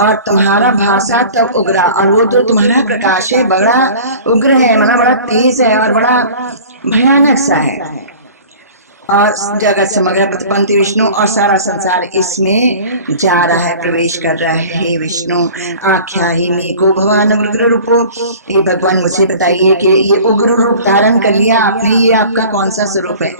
और तुम्हारा भाषा तब उग्रा, और वो जो तुम्हारा प्रकाश है बड़ा उग्र है, माना बड़ा तेज है और बड़ा भयानक सा है। और जगत समग्र पतपंथी विष्णु, और सारा संसार इसमें जा रहा है, प्रवेश कर रहा है। हे विष्णु आख्या ही मे को भगवान उग्र रूपो, ये भगवान मुझे बताइए कि ये उग्र रूप धारण कर लिया आपने, ये आपका कौन सा स्वरूप है,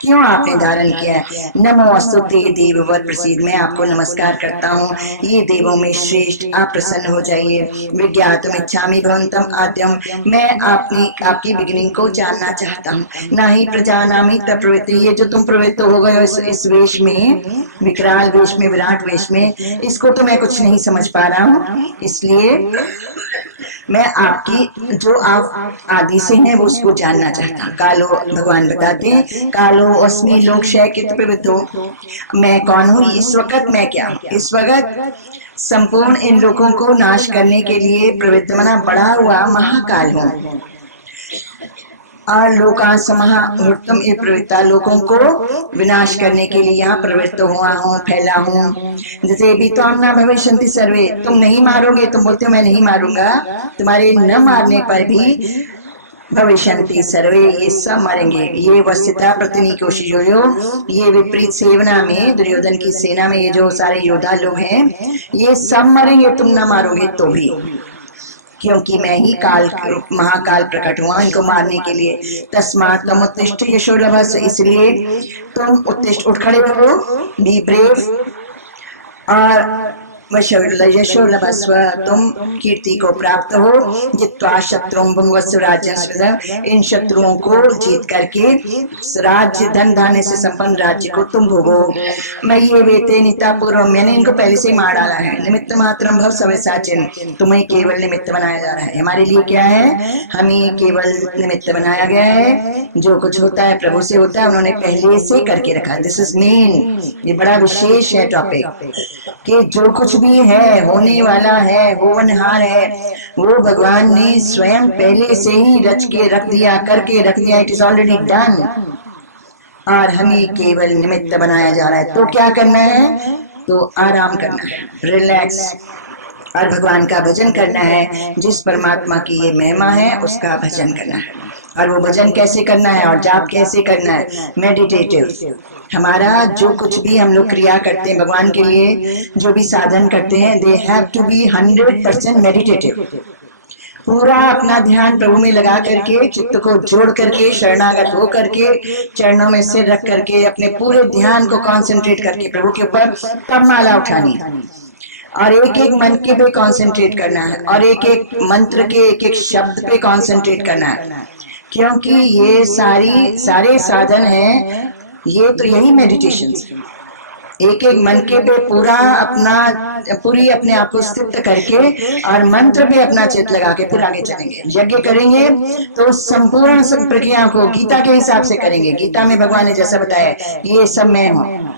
क्यों आपने धारण किया है? नमो अस्तुते देववर प्रसिद्ध, मैं आपको नमस्कार करता हूँ, ये देवों में श्रेष्ठ, आप प्रसन्न हो जाइए। विज्ञातुम इच्छामि भवन्तम आद्यम, मैं आपकी बिगिनिंग को जानना चाहता हूँ। ना ही प्रजानामि तब प्रवृत्ति, ये जो तुम प्रवृत्त हो गए इस वेश में, विकराल वेश में, विराट वेश में, इसको तो मैं कुछ नहीं समझ पा रहा हूँ, इसलिए मैं आपकी जो आप आदि से हैं वो उसको जानना चाहता हूँ। कालो, भगवान बताते हैं, कालो अस्मि लोक क्षय कित प्रवृत्तो, मैं कौन हूँ इस वक्त, मैं क्या हूँ इस वक्त? संपूर्ण इन लोगों को नाश करने के लिए प्रवृत्त, मना बढ़ा हुआ महाकाल हूँ। और लोकां समाहूर्तम, ये प्रवृत्ता लोगों को विनाश करने के लिए यहाँ प्रवृत्त हुआ हूँ, फैला हूँ। जैसे भी तो हम ना भविष्यन्ति सर्वे, तुम नहीं मारोगे, तुम बोलते हो मैं नहीं मारूंगा, तुम्हारे न मारने पर भी भविष्यन्ति सर्वे, ये सब मरेंगे। ये वस्तुता प्रतिनिकोषी जो ये विपरीत सेवना में, दुर्योधन की सेना में ये जो सारे योद्धा लोग हैं, ये सब मरेंगे तुम न मारोगे तो भी, क्योंकि मैं ही काल महाकाल प्रकट हुआ इनको मारने के लिए। तस्मात् तुम उत्तिष्ठ यशो लभस, इसलिए तुम उत्तिष्ठ, उठ खड़े हो, बी ब्रेव, और यशो लभस्व, तुम कीर्ति को प्राप्त हो, जित्वा शत्रुं भुंगस्व राज्यं, इन शत्रुओं को जीत करके राज्य धन धान्य से संपन्न राज्य को तुम भोगो। मैं ये वेते नीता पूर्व, मैंने इनको पहले से ही मार डाला है। निमित्त मात्रम भव सव्यसाचिन, तुम्हें केवल निमित्त बनाया जा रहा है। हमारे लिए क्या है? हमें केवल निमित्त बनाया गया है। जो कुछ होता है प्रभु से होता है, उन्होंने पहले से करके रखा। दिस इज मेन, ये बड़ा विशेष है टॉपिक, कि जो कुछ भी है, होने वाला है, होनहार है, वो भगवान ने स्वयं पहले से ही रच के रख दिया, करके रख दिया, इट इज ऑलरेडी डन, और हमें केवल निमित्त बनाया जा रहा है। तो क्या करना है? तो आराम करना है, रिलैक्स, और भगवान का भजन करना है। जिस परमात्मा की ये महिमा है उसका भजन करना है। और वो भजन कैसे करना है और जाप कैसे करना है? मेडिटेटिव। हमारा जो कुछ भी हम लोग क्रिया करते हैं भगवान के लिए, जो भी साधन करते हैं, they have to be 100% meditative. पूरा अपना ध्यान प्रभु में लगा करके, चित्त को जोड़ करके, शरणागत हो करके, चरणों में सिर रख करके, अपने पूरे ध्यान को कंसंट्रेट करके प्रभु के ऊपर, तब माला उठानी, और एक एक मन के पे कंसंट्रेट करना है, और एक एक मंत्र के एक एक शब्द पे कंसंट्रेट करना है, क्योंकि ये सारे साधन हैं, ये तो यही मेडिटेशन। एक एक मन के पे पूरी अपने आप को स्थित करके, और मंत्र पे अपना चित्त लगा के फिर आगे चलेंगे। यज्ञ करेंगे तो संपूर्ण प्रक्रिया को गीता के हिसाब से करेंगे। गीता में भगवान ने जैसा बताया, ये सब मैं हूँ,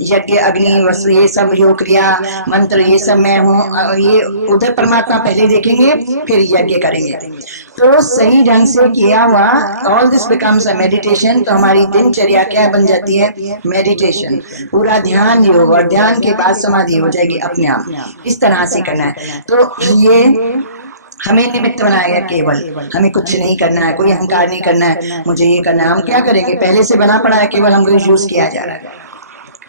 यज्ञ अग्नि वस्तु ये सब योग क्रिया मंत्र ये सब मैं हूँ। ये उधर परमात्मा पहले देखेंगे, फिर यज्ञ करेंगे। तो सही ढंग से किया हुआ, all this becomes a meditation. तो हमारी दिनचर्या क्या बन जाती है? मेडिटेशन। पूरा ध्यान योग, और ध्यान के बाद समाधि हो जाएगी अपने आप। इस तरह से करना है। तो ये हमें निमित्त बनाया गया, केवल हमें कुछ नहीं करना है, कोई अहंकार नहीं करना है, मुझे ये करना है। हम क्या करेंगे? पहले से बना पड़ा है, केवल हमको यूज किया जा रहा है।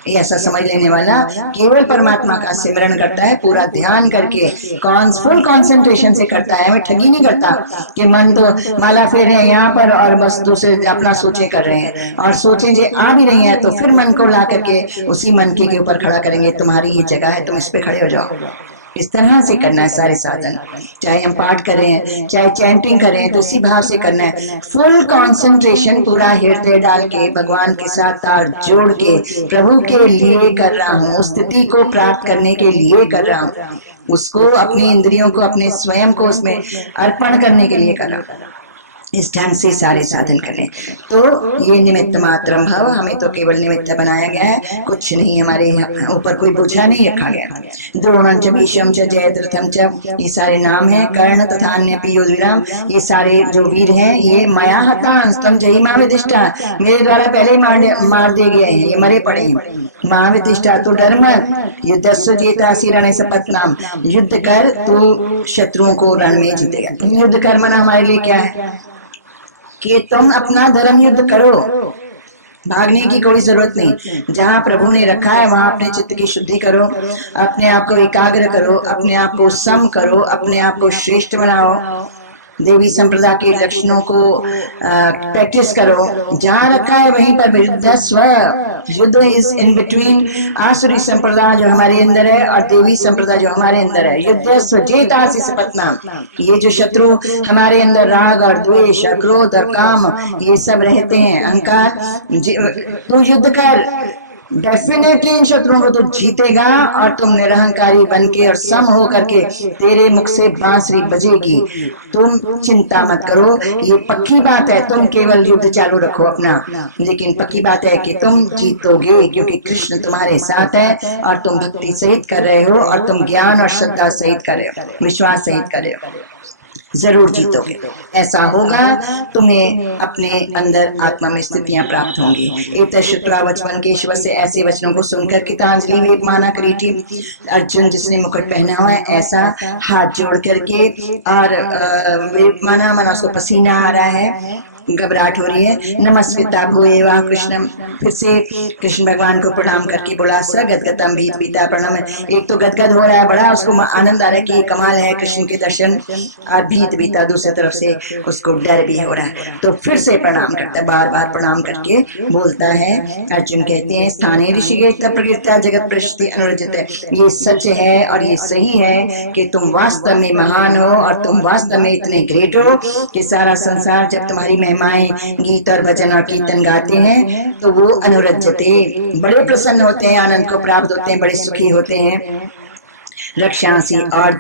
ये ऐसा समझ लेने वाला केवल परमात्मा का सिमरण करता है, पूरा ध्यान करके फुल कंसंट्रेशन से करता है। मैं ठगी नहीं करता कि मन तो माला फेर है यहाँ पर और बस दूसरे अपना सोचे कर रहे हैं, और सोचें जे आ भी रही हैं तो फिर मन को ला करके उसी मन के ऊपर खड़ा करेंगे, तुम्हारी ये जगह है, तुम इस पे खड़े हो जाओ। इस तरह से करना है सारे साधन, चाहे हम पाठ करें चाहे चैंटिंग करें तो इसी भाव से करना है। फुल कंसंट्रेशन पूरा हृदय डाल के भगवान के साथ तार जोड़ के प्रभु के लिए कर रहा हूँ, उस स्थिति को प्राप्त करने के लिए कर रहा हूँ, उसको अपनी इंद्रियों को अपने स्वयं को उसमें अर्पण करने के लिए कर रहा हूँ। इस ढंग से सारे साधन करें तो ये निमित्त मात्र भाव, हमें तो केवल निमित्त बनाया गया है, कुछ नहीं हमारे ऊपर कोई बोझा नहीं रखा गया। द्रोणं च भीष्मं च जयद्रथं च, ये सारे नाम हैं। कर्ण तथा अन्य योधविराम, ये सारे जो वीर हैं ये मया हतांस तम जहिमा विदिष्टा, मेरे द्वारा पहले ही मार दिए गए हैं, ये मरे पड़े हैं। महाविदिष्टा तो डर मत, युद्धस्व जेतासि रणे सपत्नाम, युद्ध कर तू शत्रुओं को रण में जीतेगा। युद्ध कर मना हमारे लिए क्या है कि तुम अपना धर्म युद्ध करो, भागने की कोई जरूरत नहीं। जहाँ प्रभु ने रखा है वहां अपने चित्त की शुद्धि करो, अपने आप को एकाग्र करो, अपने आप को सम करो, अपने आप को श्रेष्ठ बनाओ, देवी संप्रदाय के लक्षणों को प्रैक्टिस करो। जहाँ रखा है वहीं पर युद्धस्व, युद्ध इज इन बिटवीन आसुरी संप्रदाय जो हमारे अंदर है और देवी संप्रदाय जो हमारे अंदर है। युद्धस्व जेतासि सपत्नाम, ये जो शत्रु हमारे अंदर राग और द्वेष और क्रोध और काम ये सब रहते हैं, अहंकार, तू युद्ध कर, डेफिनेटली इन शत्रुओं को तो जीतेगा और तुम निरहंकारी बन के और सम हो करके तेरे मुख से बांसुरी बजेगी। तुम चिंता मत करो, ये पक्की बात है, तुम केवल युद्ध चालू रखो अपना, लेकिन पक्की बात है कि तुम जीतोगे, क्योंकि कृष्ण तुम्हारे साथ है और तुम भक्ति सहित कर रहे हो और तुम ज्ञान और श्रद्धा सहित कर रहे हो, विश्वास सहित कर रहे हो, जरूर जीतोगे। ऐसा होगा, तुम्हें अपने अंदर आत्मा में स्थितियां प्राप्त होंगी। एक श्रुत्वा वचन केशव से, ऐसे वचनों को सुनकर कितांजलि वेपमाना करी थी। अर्जुन जिसने मुकुट पहना हुआ है ऐसा हाथ जोड़ करके और वेपमाना माना उसको पसीना आ रहा है, घबराहट हो रही है। नमस्कृता भूएवा कृष्णम, फिर से कृष्ण भगवान को प्रणाम करके बोला स गदगदम भीत पीता प्रणम। एक तो गदगद हो रहा है, बड़ा उसको आनंद आ रहा है कि कमाल है कृष्ण के दर्शन, और भीत बीता दूसरी तरफ से उसको डर भी हो रहा है। तो फिर से प्रणाम करता है, बार बार प्रणाम करके बोलता है। अर्जुन कहते हैं स्थाने ऋषिकेश प्रकृता जगत प्रशस्ति अनुरजत, ये सच है और ये सही है कि तुम वास्तव में महान हो और तुम वास्तव में इतने ग्रेट हो कि सारा संसार जब तुम्हारी महिमाएं गीत और भजन और कीर्तन गाते हैं तो वो अनुरजते, बड़े प्रसन्न होते हैं, आनंद को प्राप्त होते हैं, बड़े सुखी होते हैं। रक्षांसी, और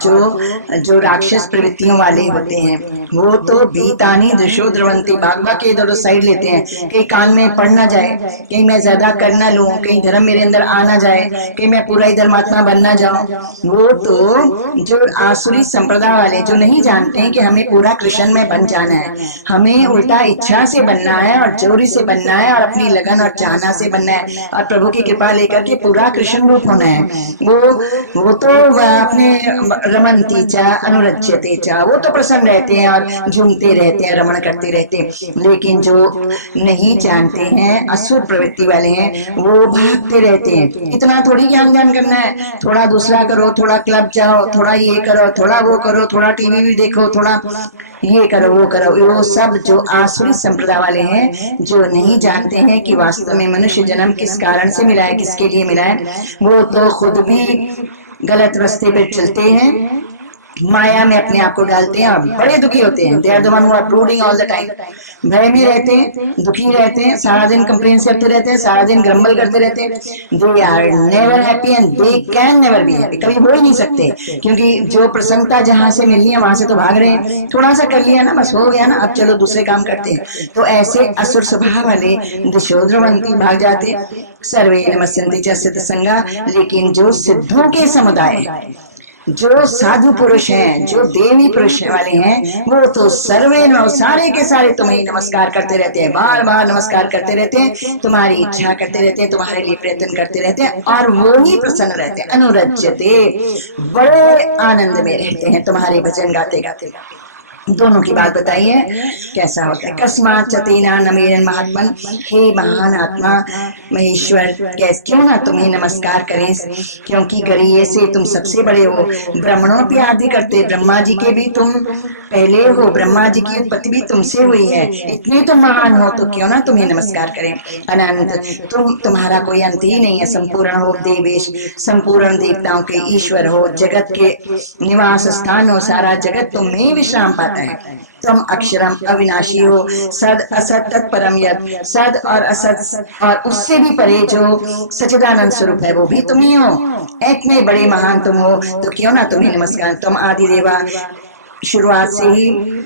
जो राक्षस प्रवृत्तियों वाले होते हैं वो तो भीतानी दृशो द्रवंती, भाग के इधर साइड लेते हैं, कहीं कान में पड़ ना जाए, कहीं मैं ज्यादा कर ना लूं, कहीं धर्म मेरे अंदर आ ना जाए, कहीं मैं पूरा ही धर्मात्मा बन ना जाऊं। वो तो जो आसुरी संप्रदाय वाले जो नहीं जानते हैं कि हमें पूरा कृष्ण में बन जाना है, हमें उल्टा इच्छा से बनना है और जोरी से बनना है और अपनी लगन और चाहना से बनना है और प्रभु की कृपा लेकर के पूरा कृष्ण रूप होना है। वो तो अपने रमन्ती चा अनुरज्यते चा, वो तो प्रसन्न रहते हैं और झूमते रहते हैं, रमण करते रहते हैं। लेकिन जो नहीं जानते हैं, असुर प्रवृत्ति वाले हैं, वो भागते रहते हैं। इतना थोड़ी ज्ञान करना है, थोड़ा दूसरा करो, थोड़ा क्लब जाओ, थोड़ा ये करो, थोड़ा वो करो, थोड़ा टीवी भी देखो, थोड़ा ये करो वो करो। वो सब जो आसुरी संप्रदाय वाले हैं, जो नहीं जानते हैं कि वास्तव में मनुष्य जन्म किस कारण से मिला है, किसके लिए मिला है, वो तो खुद भी गलत रास्ते पे चलते हैं, माया में अपने आप को डालते हैं और बड़े दुखी होते हैं। They are the one who are brooding all the time, भय में रहते हैं, दुखी रहते हैं, सारा दिन कंप्लेन करते रहते हैं, सारा दिन ग्रम्बल करते रहते हैं। They are never happy and they can never be happy, कभी हो ही नहीं सकते, क्योंकि जो प्रसन्नता जहां से मिलनी है वहां से तो भाग रहे हैं। थोड़ा सा कर लिया ना, बस हो गया ना, अब चलो दूसरे काम करते हैं। तो ऐसे असुर स्वभाव वाले दिशोद्रवंती भाग जाते। सर्वे नमस्यन्ति च सिद्ध संगा, लेकिन जो सिद्धों के समुदाय, जो साधु पुरुष हैं, जो देवी पुरुष वाले हैं, वो तो सर्वे नमः, सारे के सारे तुम्हें नमस्कार करते रहते हैं, बार बार नमस्कार करते रहते हैं, तुम्हारी इच्छा करते रहते हैं, तुम्हारे लिए प्रयत्न करते रहते हैं और वो ही प्रसन्न रहते हैं। अनुरज्यते, बड़े आनंद में रहते हैं तुम्हारे भजन गाते गाते। दोनों की बात बताइए कैसा होता है। कस्मात चतेना नमेरन महात्मन, हे महान आत्मा महेश्वर, कैसे क्यों ना तुम्हें नमस्कार करें, क्योंकि गरिये से तुम सबसे बड़े हो। ब्राह्मणों पे आदि करते, ब्रह्मा जी के भी तुम पहले हो, ब्रह्मा जी की उत्पत्ति भी तुमसे हुई है, इतने तुम महान हो, तो क्यों ना तुम्हें नमस्कार करें। अनंत, तुम्हारा कोई अंत ही नहीं है, संपूर्ण हो देवेश, संपूर्ण देवताओं के ईश्वर हो, जगत के निवास स्थान हो, सारा जगत तुम में ही विश्राम पाता है। तुम अक्षरम अविनाशी हो, सद असत तत्परम यद, सद और असत और उससे भी परे जो सच्चिदानंद स्वरूप है वो भी तुम ही हो। इतने बड़े महान तुम हो, तो क्यों ना तुम्हें नमस्कार। तुम आदि देवा, शुरुआत से ही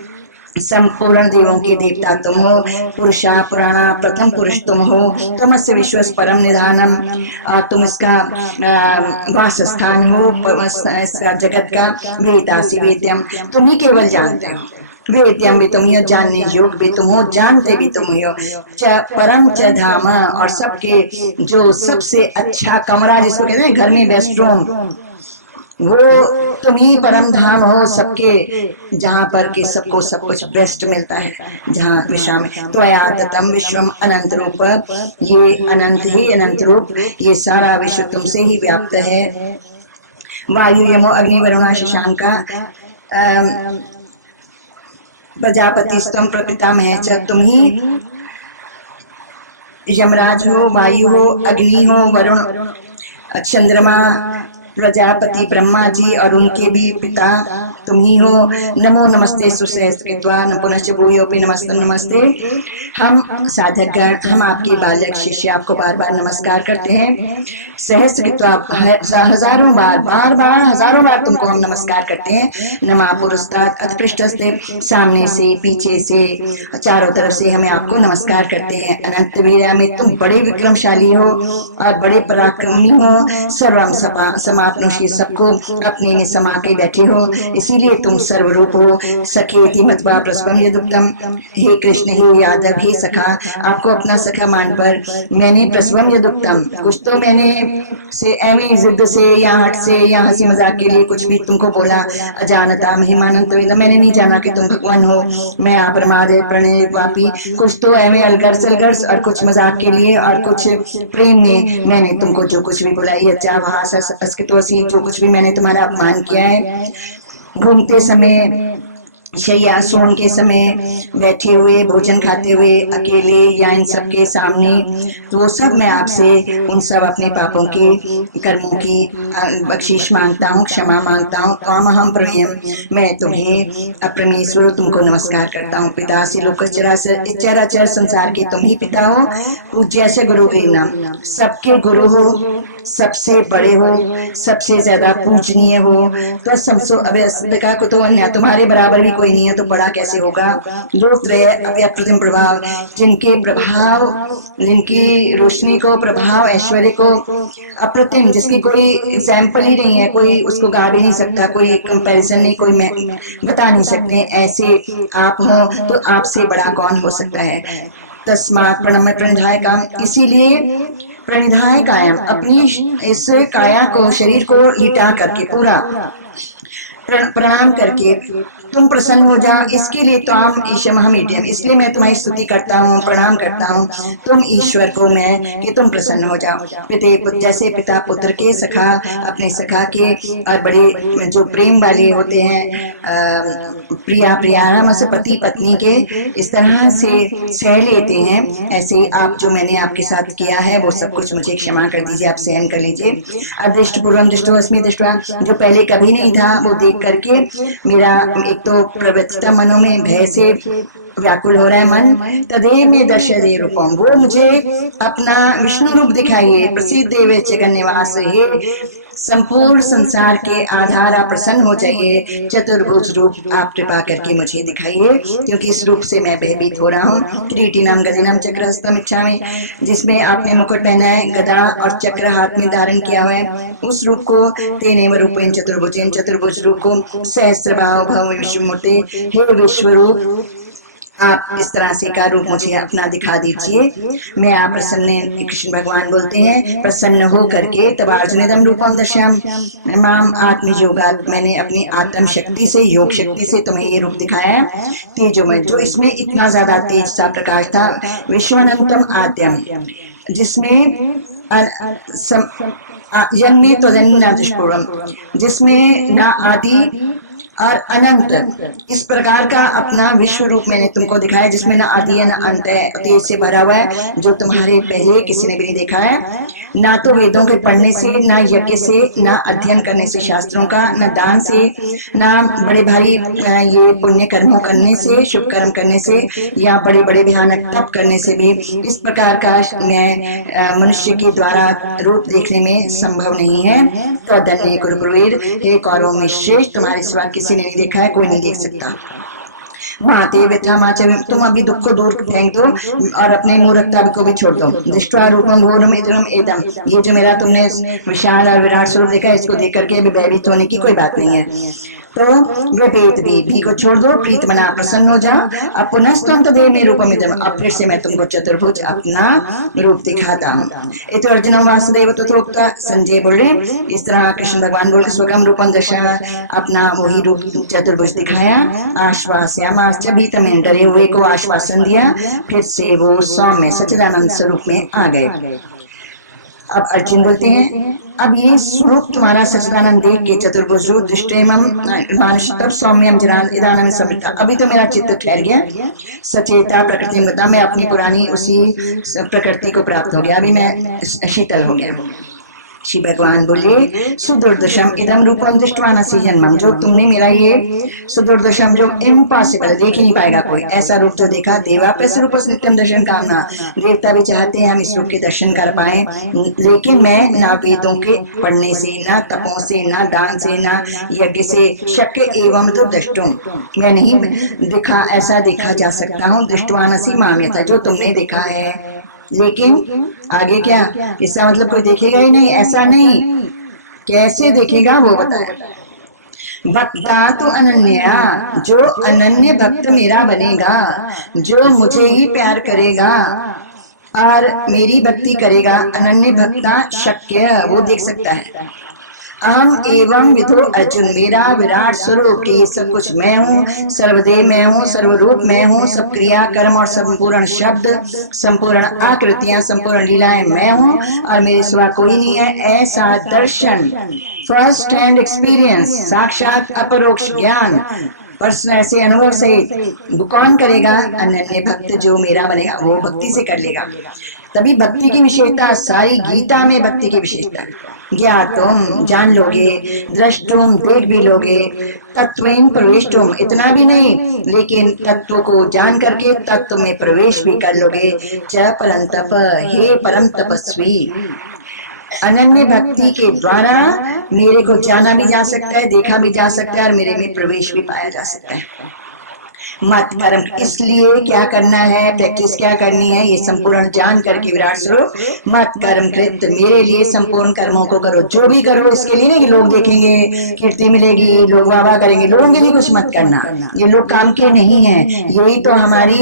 संपूर्ण देवों के देवता तुम हो। पुरुषा पुराणा, प्रथम पुरुष तुम हो। तुमस्य विश्वस परम निधानम, तुम इसका वास स्थान हो, इसका जगत का वेदासी वेद्यम, तुम ही केवल जानते हो। वेद्यम भी तुम ही हो, जानने योग भी तुम हो, जानते भी तुम ही हो। च परम च धाम, और सबके जो सबसे अच्छा कमरा जिसको कहते हैं घर में बेस्ट रूम, वो तुम ही परम धाम हो, सबके जहाँ पर के सबको सब कुछ बेस्ट मिलता है, जहाँ विश्राम। तो ततम विश्वम अनंत रूप, ये अनंत ही अनंत रूप, ये सारा विश्व तुमसे ही व्याप्त है। वायु यमो अग्नि वरुणा शशांका प्रजापति स्तम प्रपितामह च, तुम ही यमराज हो, वायु हो, अग्नि हो, वरुण, चंद्रमा, प्रजापति ब्रह्मा जी और उनके भी पिता तुम ही हो। नमो नमस्ते सुसहस्कृत्वा न पुनश्च भूयोपि नमस्ते नमस्ते। हम साधक गण, हम आपके बालक शिष्य आपको बार बार नमस्कार करते हैं। सहस्कृत्वा, हजारों बार, बार बार हजारों बार तुमको हम नमस्कार करते हैं। नमा पुरस्तात् अथ पृष्ठस्ते, सामने से, पीछे से, चारों तरफ से हमें आपको नमस्कार करते हैं। अनंत वीर्या में तुम बड़े विक्रमशाली हो और बड़े पराक्रमी हो। सर्वम समाप्नोषि, सबको अपने में समा के बैठे हो, इसीलिए तुम सर्वरूप हो। सखेति मत्वा प्रस्वम यदुक्तम, हे कृष्ण, हे यादव, हे सखा, आपको अपना सखा मान पर मैंने प्रस्वम यदुक्तम, कुछ तो मैंने से एवं जिद से या हट से या हंसी मजाक के लिए कुछ भी तुमको बोला। अजानता महिमानंद, मैंने नहीं जाना कि तुम भगवान हो, मैं आप प्रमादे प्रणय वापी, कुछ तो एवं अलगर सलगर्स और कुछ मजाक के लिए और कुछ प्रेम में मैंने तुमको जो कुछ भी बोला, ये अच्छा भाषा अस्कितोसी, जो कुछ भी मैंने तुम्हारा अपमान किया है। घूमते समय, शैया सोन के समय, बैठे हुए, भोजन खाते हुए, अकेले या इन सबके सामने, तो वो सब मैं आपसे उन सब अपने पापों के कर्मों की बख्शीश मांगता हूँ, क्षमा मांगता हूँ। काम हम प्रणयम, मैं तुम्हें अप्रमेश्वर तुमको नमस्कार करता हूँ। पिता से लोक चराचर संसार के तुम ही पिता हो। पूज्य से गुरु के नाम, सबके गुरु हो, सबसे बड़े हो, सबसे ज्यादा पूजनीय हो। तो समसो अव्यस्तिका को तो अन्य, तुम्हारे बराबर भी कोई नहीं है, तो बड़ा कैसे होगा। लोकत्रय अव्यप्रतिम प्रभाव, जिनके प्रभाव, जिनकी रोशनी को, प्रभाव, ऐश्वर्य को अप्रतिम, जिसकी कोई एग्जाम्पल ही नहीं है, कोई उसको गा भी नहीं सकता, कोई कंपैरिजन नहीं, कोई बता नहीं सकते, ऐसे आप हो, तो आपसे बड़ा कौन हो सकता है। तस्मात् प्रणम्य प्रणिधाय काम, इसीलिए प्रणिधाय कायम, अपनी इस काया को, शरीर को लिटा करके पूरा प्रणाम करके तुम प्रसन्न हो जाओ, इसके लिए तो हम ईशम हम ईडियम, इसलिए मैं तुम्हारी स्तुति करता हूँ, प्रणाम करता हूँ तुम ईश्वर को मैं, कि तुम प्रसन्न हो जाओ। पिते जैसे पिता पुत्र के, सखा अपने सखा के, और बड़े जो प्रेम वाले होते हैं प्रिया प्रियाराम से पति पत्नी के, इस तरह से सह लेते हैं, ऐसे आप जो मैंने आपके साथ किया है वो सब कुछ मुझे क्षमा कर दीजिए, आप सहन कर लीजिए। अदृष्ट पूर्वम दृष्टो अस्मि दृष्टवा, जो पहले कभी नहीं था वो देख करके मेरा एक तो प्रवृत्ता मनों में भय से व्याकुल हो रहा है मन। तदेव में दर्शय रूपम, वो मुझे अपना विष्णु रूप दिखाइए। प्रसिद्ध देव जगन निवास, हे संपूर्ण संसार के आधार, आप प्रसन्न हो जाइए। चतुर्भुज रूप आप कृपा करके मुझे दिखाइए, क्योंकि इस रूप से मैं भयभीत हो रहा हूँ। किरीटिनाम गदिनाम चक्रहस्तम इच्छा में, जिसमें आपने मुकुट पहना है, गदा और चक्र हाथ में धारण किया हुआ है, उस रूप को तेनेव रूपेण चतुर्भुजेन, चतुर्भुज रूप को सहस्त्र भाव भव विश्वमूर्ति, हे विश्व रूप आप इस तरह से का रूप मुझे अपना दिखा दीजिए। मैं आप प्रसन्न, कृष्ण भगवान बोलते हैं, प्रसन्न हो करके तब अर्जुनिदम रूपम दश्याम माम आत्मयोगात, मैंने अपनी आत्म शक्ति से, योग शक्ति से तुम्हें ये रूप दिखाया तेजोमय, जो इसमें इतना ज्यादा तेज सा प्रकाश था। विश्वानंतम आद्यम, जिसमें जन्मे तो दुष्पूर्वम, जिसमें ना आदि और अनंत, इस प्रकार का अपना विश्व रूप मैंने तुमको दिखाया, जिसमें ना आदि है ना अंत है, तेज से भरा हुआ है, जो तुम्हारे पहले किसी ने भी नहीं देखा है। ना तो वेदों के पढ़ने से, ना यज्ञ से, ना अध्ययन करने से शास्त्रों का, ना दान से, ना बड़े भारी ये पुण्य कर्मों करने से, शुभ कर्म करने से, या बड़े बड़े भयानक तप करने से भी इस प्रकार का न्याय मनुष्य के द्वारा रूप देखने में संभव नहीं है। तो धन्य कुरुपुरवीर, हे कौरवों में श्रेष्ठ, तुम्हारे सिवा किसी ने नहीं देखा है, कोई नहीं देख सकता। माते व्यथा माचे, तुम अभी दुख को दूर फेंक दो और अपने मूर्खता को भी छोड़ दो। दृष्टवा रूपम घोरम इदम एदम, ये जो मेरा तुमने विशाल और विराट स्वरूप देखा है, इसको देख करके अभी भयभीत होने की कोई बात नहीं है। तो व्यपेत भी को छोड़ दो, प्रीत मना प्रसन्न हो जाओ। अब पुनस्तम तो दे में रूपम इदम, अब फिर से मैं तुमको चतुर्भुज अपना रूप दिखाता हूँ। इतो अर्जुन वासुदेव तथोक्ता, संजय बोले इस तरह कृष्ण भगवान बोल स्वगम रूपम दशा, अपना वही रूप चतुर्भुज दिखाया। आश्वास्यामाश्च भीतमें, डरे हुए को आश्वासन दिया। फिर से वो सौम्य सच्चिदानंद स्वरूप में आ गए। अब अर्जुन बोलते हैं, अब ये स्वरूप तुम्हारा सच्चिदानंद देख के चतुर्भुज रूप दृष्टेमम मानुष तब सौम्यम जनान इदानम समृता, अभी तो मेरा चित्त ठहर गया, सचेता प्रकृति में मैं अपनी पुरानी उसी प्रकृति को प्राप्त हो गया, अभी मैं शीतल हो गया। श्री भगवान बोले सुदुर्दशम इदम रूपम दृष्टवान सी जन्मम, जो तुमने मेरा ये सुदुर्दशम, जो इम्पॉसिबल, देख ही नहीं पाएगा कोई ऐसा रूप जो देखा, देवाप्यस रूप नित्यम दर्शन कामना, देवता भी चाहते हैं हम इस रूप के दर्शन कर पाए, लेकिन मैं ना वेदों के पढ़ने से, ना तपों से, ना दान से, ना यज्ञ से शक्य एवं तो दृष्टुम, मैं नहीं दिखा, ऐसा देखा जा सकता हूँ। दृष्टवान सी माम्यता, जो तुमने देखा है, लेकिन आगे क्या, इसका मतलब कोई देखेगा ही नहीं, ऐसा नहीं, कैसे देखेगा वो बताया। भक्ता तो अनन्या, जो अनन्य भक्त मेरा बनेगा, जो मुझे ही प्यार करेगा और मेरी भक्ति करेगा, अनन्य भक्ता शक्य, वो देख सकता है। अहम एवं विधो अर्जुन, मेरा विराट स्वरूप की सब कुछ मैं हूँ, सर्वदेव मैं हूँ, सर्वरूप मैं हूँ, सब क्रिया कर्म और संपूर्ण शब्द, संपूर्ण आकृतियां, संपूर्ण लीलाएं मैं हूँ और मेरे सिवा कोई नहीं है, ऐसा दर्शन, फर्स्ट हैंड एक्सपीरियंस, साक्षात अपरोक्ष ज्ञान, पर्सनल ऐसे अनुभव से कौन करेगा, अनन्य भक्त जो मेरा बनेगा, वो भक्ति से कर लेगा। तभी भक्ति की विशेषता, सारी गीता में भक्ति की विशेषता, ज्ञातुम जान लोगे, दृष्टुम देख भी लोगे, तत्वेन प्रवेशुम इतना भी नहीं, लेकिन तत्व को जान करके तत्व में प्रवेश भी कर लोगे। च परंतप, हे परम तपस्वी, अनन्य भक्ति के द्वारा मेरे को जाना भी जा सकता है, देखा भी जा सकता है और मेरे में प्रवेश भी पाया जा सकता है। मत कर्म, इसलिए क्या करना है, प्रैक्टिस क्या करनी है, ये संपूर्ण जान करके विराट स्वरूप, मत कर्म कृत, मेरे लिए संपूर्ण कर्मों को करो, जो भी करो इसके लिए नहीं लोग देखेंगे, कीर्ति मिलेगी, लोग वाह वाह करेंगे, लोगों के लिए कुछ मत करना, ये लोग काम के नहीं है, यही तो हमारी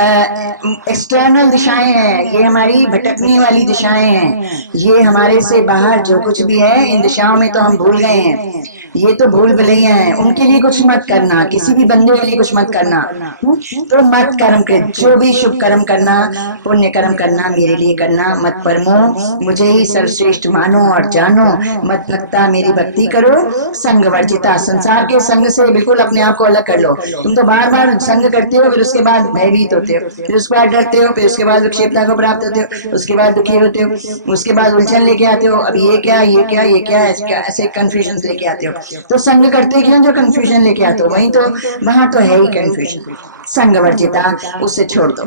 एक्सटर्नल दिशाएं हैं, ये हमारी भटकने वाली दिशाएं हैं, ये हमारे से बाहर जो कुछ भी है, इन दिशाओं में तो हम भूल गए हैं, ये तो भूल भुलैया हैं, उनके लिए कुछ मत करना, किसी भी बंदे के लिए कुछ मत करना। तो मत कर्म के, जो भी शुभ कर्म करना, पुण्य कर्म करना, मेरे लिए करना, मत परमो, मुझे ही सर्वश्रेष्ठ मानो और जानो, मत भक्ता, मेरी भक्ति करो, संग वर्जिता, संसार के संग से बिल्कुल अपने आप को अलग कर लो। तुम तो बार बार संग करते हो, फिर उसके बाद भयभीत होते हो, फिर उसके बाद डरते हो, फिर उसके बाद विक्षेपता को प्राप्त होते हो, उसके बाद दुखी होते हो, उसके बाद उलझन लेके आते हो, अब ये क्या ये क्या ये क्या, ऐसे कंफ्यूजन लेके आते हो। तो संग करते क्यों, जो कंफ्यूजन लेके आते हो, वही तो, वहां तो है ही कंफ्यूजन। संग वर्जिता, उससे छोड़ दो।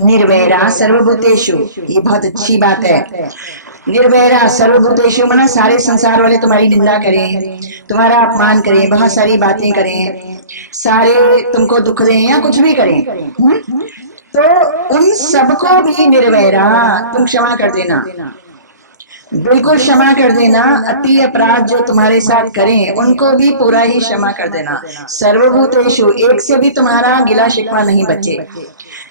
निर्वैरा सर्वभूतेषु, ये बहुत अच्छी बात है, निर्वैरा सर्वभूतेषु मना सारे संसार वाले तुम्हारी निंदा करें, तुम्हारा अपमान करें, बहुत सारी बातें करें, सारे तुमको दुख दें या कुछ भी करें, तो उन सबको भी निर्वैरा तुम क्षमा कर देना। बिल्कुल क्षमा कर देना। अति अपराध जो तुम्हारे साथ करें उनको भी पूरा ही क्षमा कर देना। सर्वभूतेषु, एक से भी तुम्हारा गिला शिकवा नहीं बचे।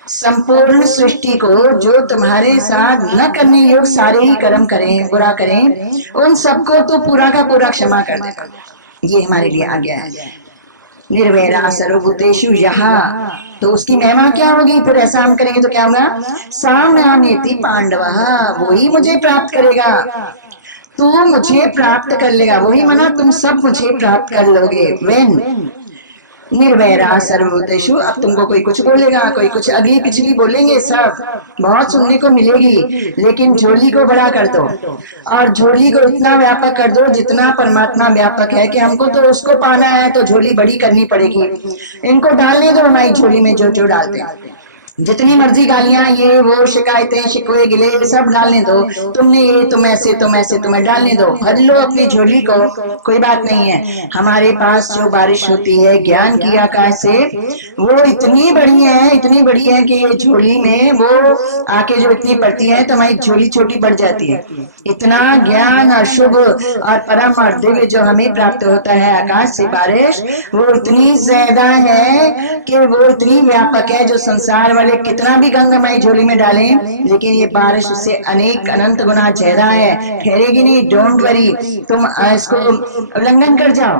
संपूर्ण सृष्टि को जो तुम्हारे साथ न करने योग्य सारे ही कर्म करें, बुरा करें, उन सबको तो पूरा का पूरा क्षमा कर देना। ये हमारे लिए आज्ञा है। निर्वैरा सर्वभूतेषु यहाँ, तो उसकी महिमा क्या होगी? फिर ऐसा हम करेंगे तो क्या होगा? साम्यामेति पांडवः, वही मुझे प्राप्त करेगा। तू मुझे प्राप्त कर लेगा, वही मना तुम सब मुझे प्राप्त कर लोगे। वेन निर्वैरा सर्वभूतेषु। अब तुमको कोई कुछ बोलेगा, कोई कुछ अगली पिछली बोलेंगे, सब बहुत सुनने को मिलेगी, लेकिन झोली को बड़ा कर दो और झोली को इतना व्यापक कर दो जितना परमात्मा व्यापक है, कि हमको तो उसको पाना है तो झोली बड़ी करनी पड़ेगी। इनको डालने दो हमारी झोली में जो जो डालते हैं, जितनी मर्जी गालियां, ये वो शिकायतें, शिकवे, गिले सब डालने दो। तुमने ये, तुम ऐसे, तुम ऐसे, तुम्हें डालने दो, भर लो अपनी झोली को, कोई बात नहीं है। हमारे पास जो बारिश होती है ज्ञान की आकाश से, वो इतनी बड़ी है, इतनी बड़ी है कि ये झोली में वो आके जो इतनी पड़ती है तो हमारी झोली छोटी पड़ जाती है। इतना ज्ञान और शुभ और परम और दिव्य जो हमें प्राप्त होता है आकाश से बारिश, वो इतनी ज्यादा है कि वो इतनी व्यापक है, जो संसार वाले कितना भी गंगामय झोली में डालें, लेकिन ये बारिश उससे अनेक अनंत गुना ज्यादा है, ठहरेगी नहीं। डोंट वरी, तुम इसको उल्लंघन कर जाओ।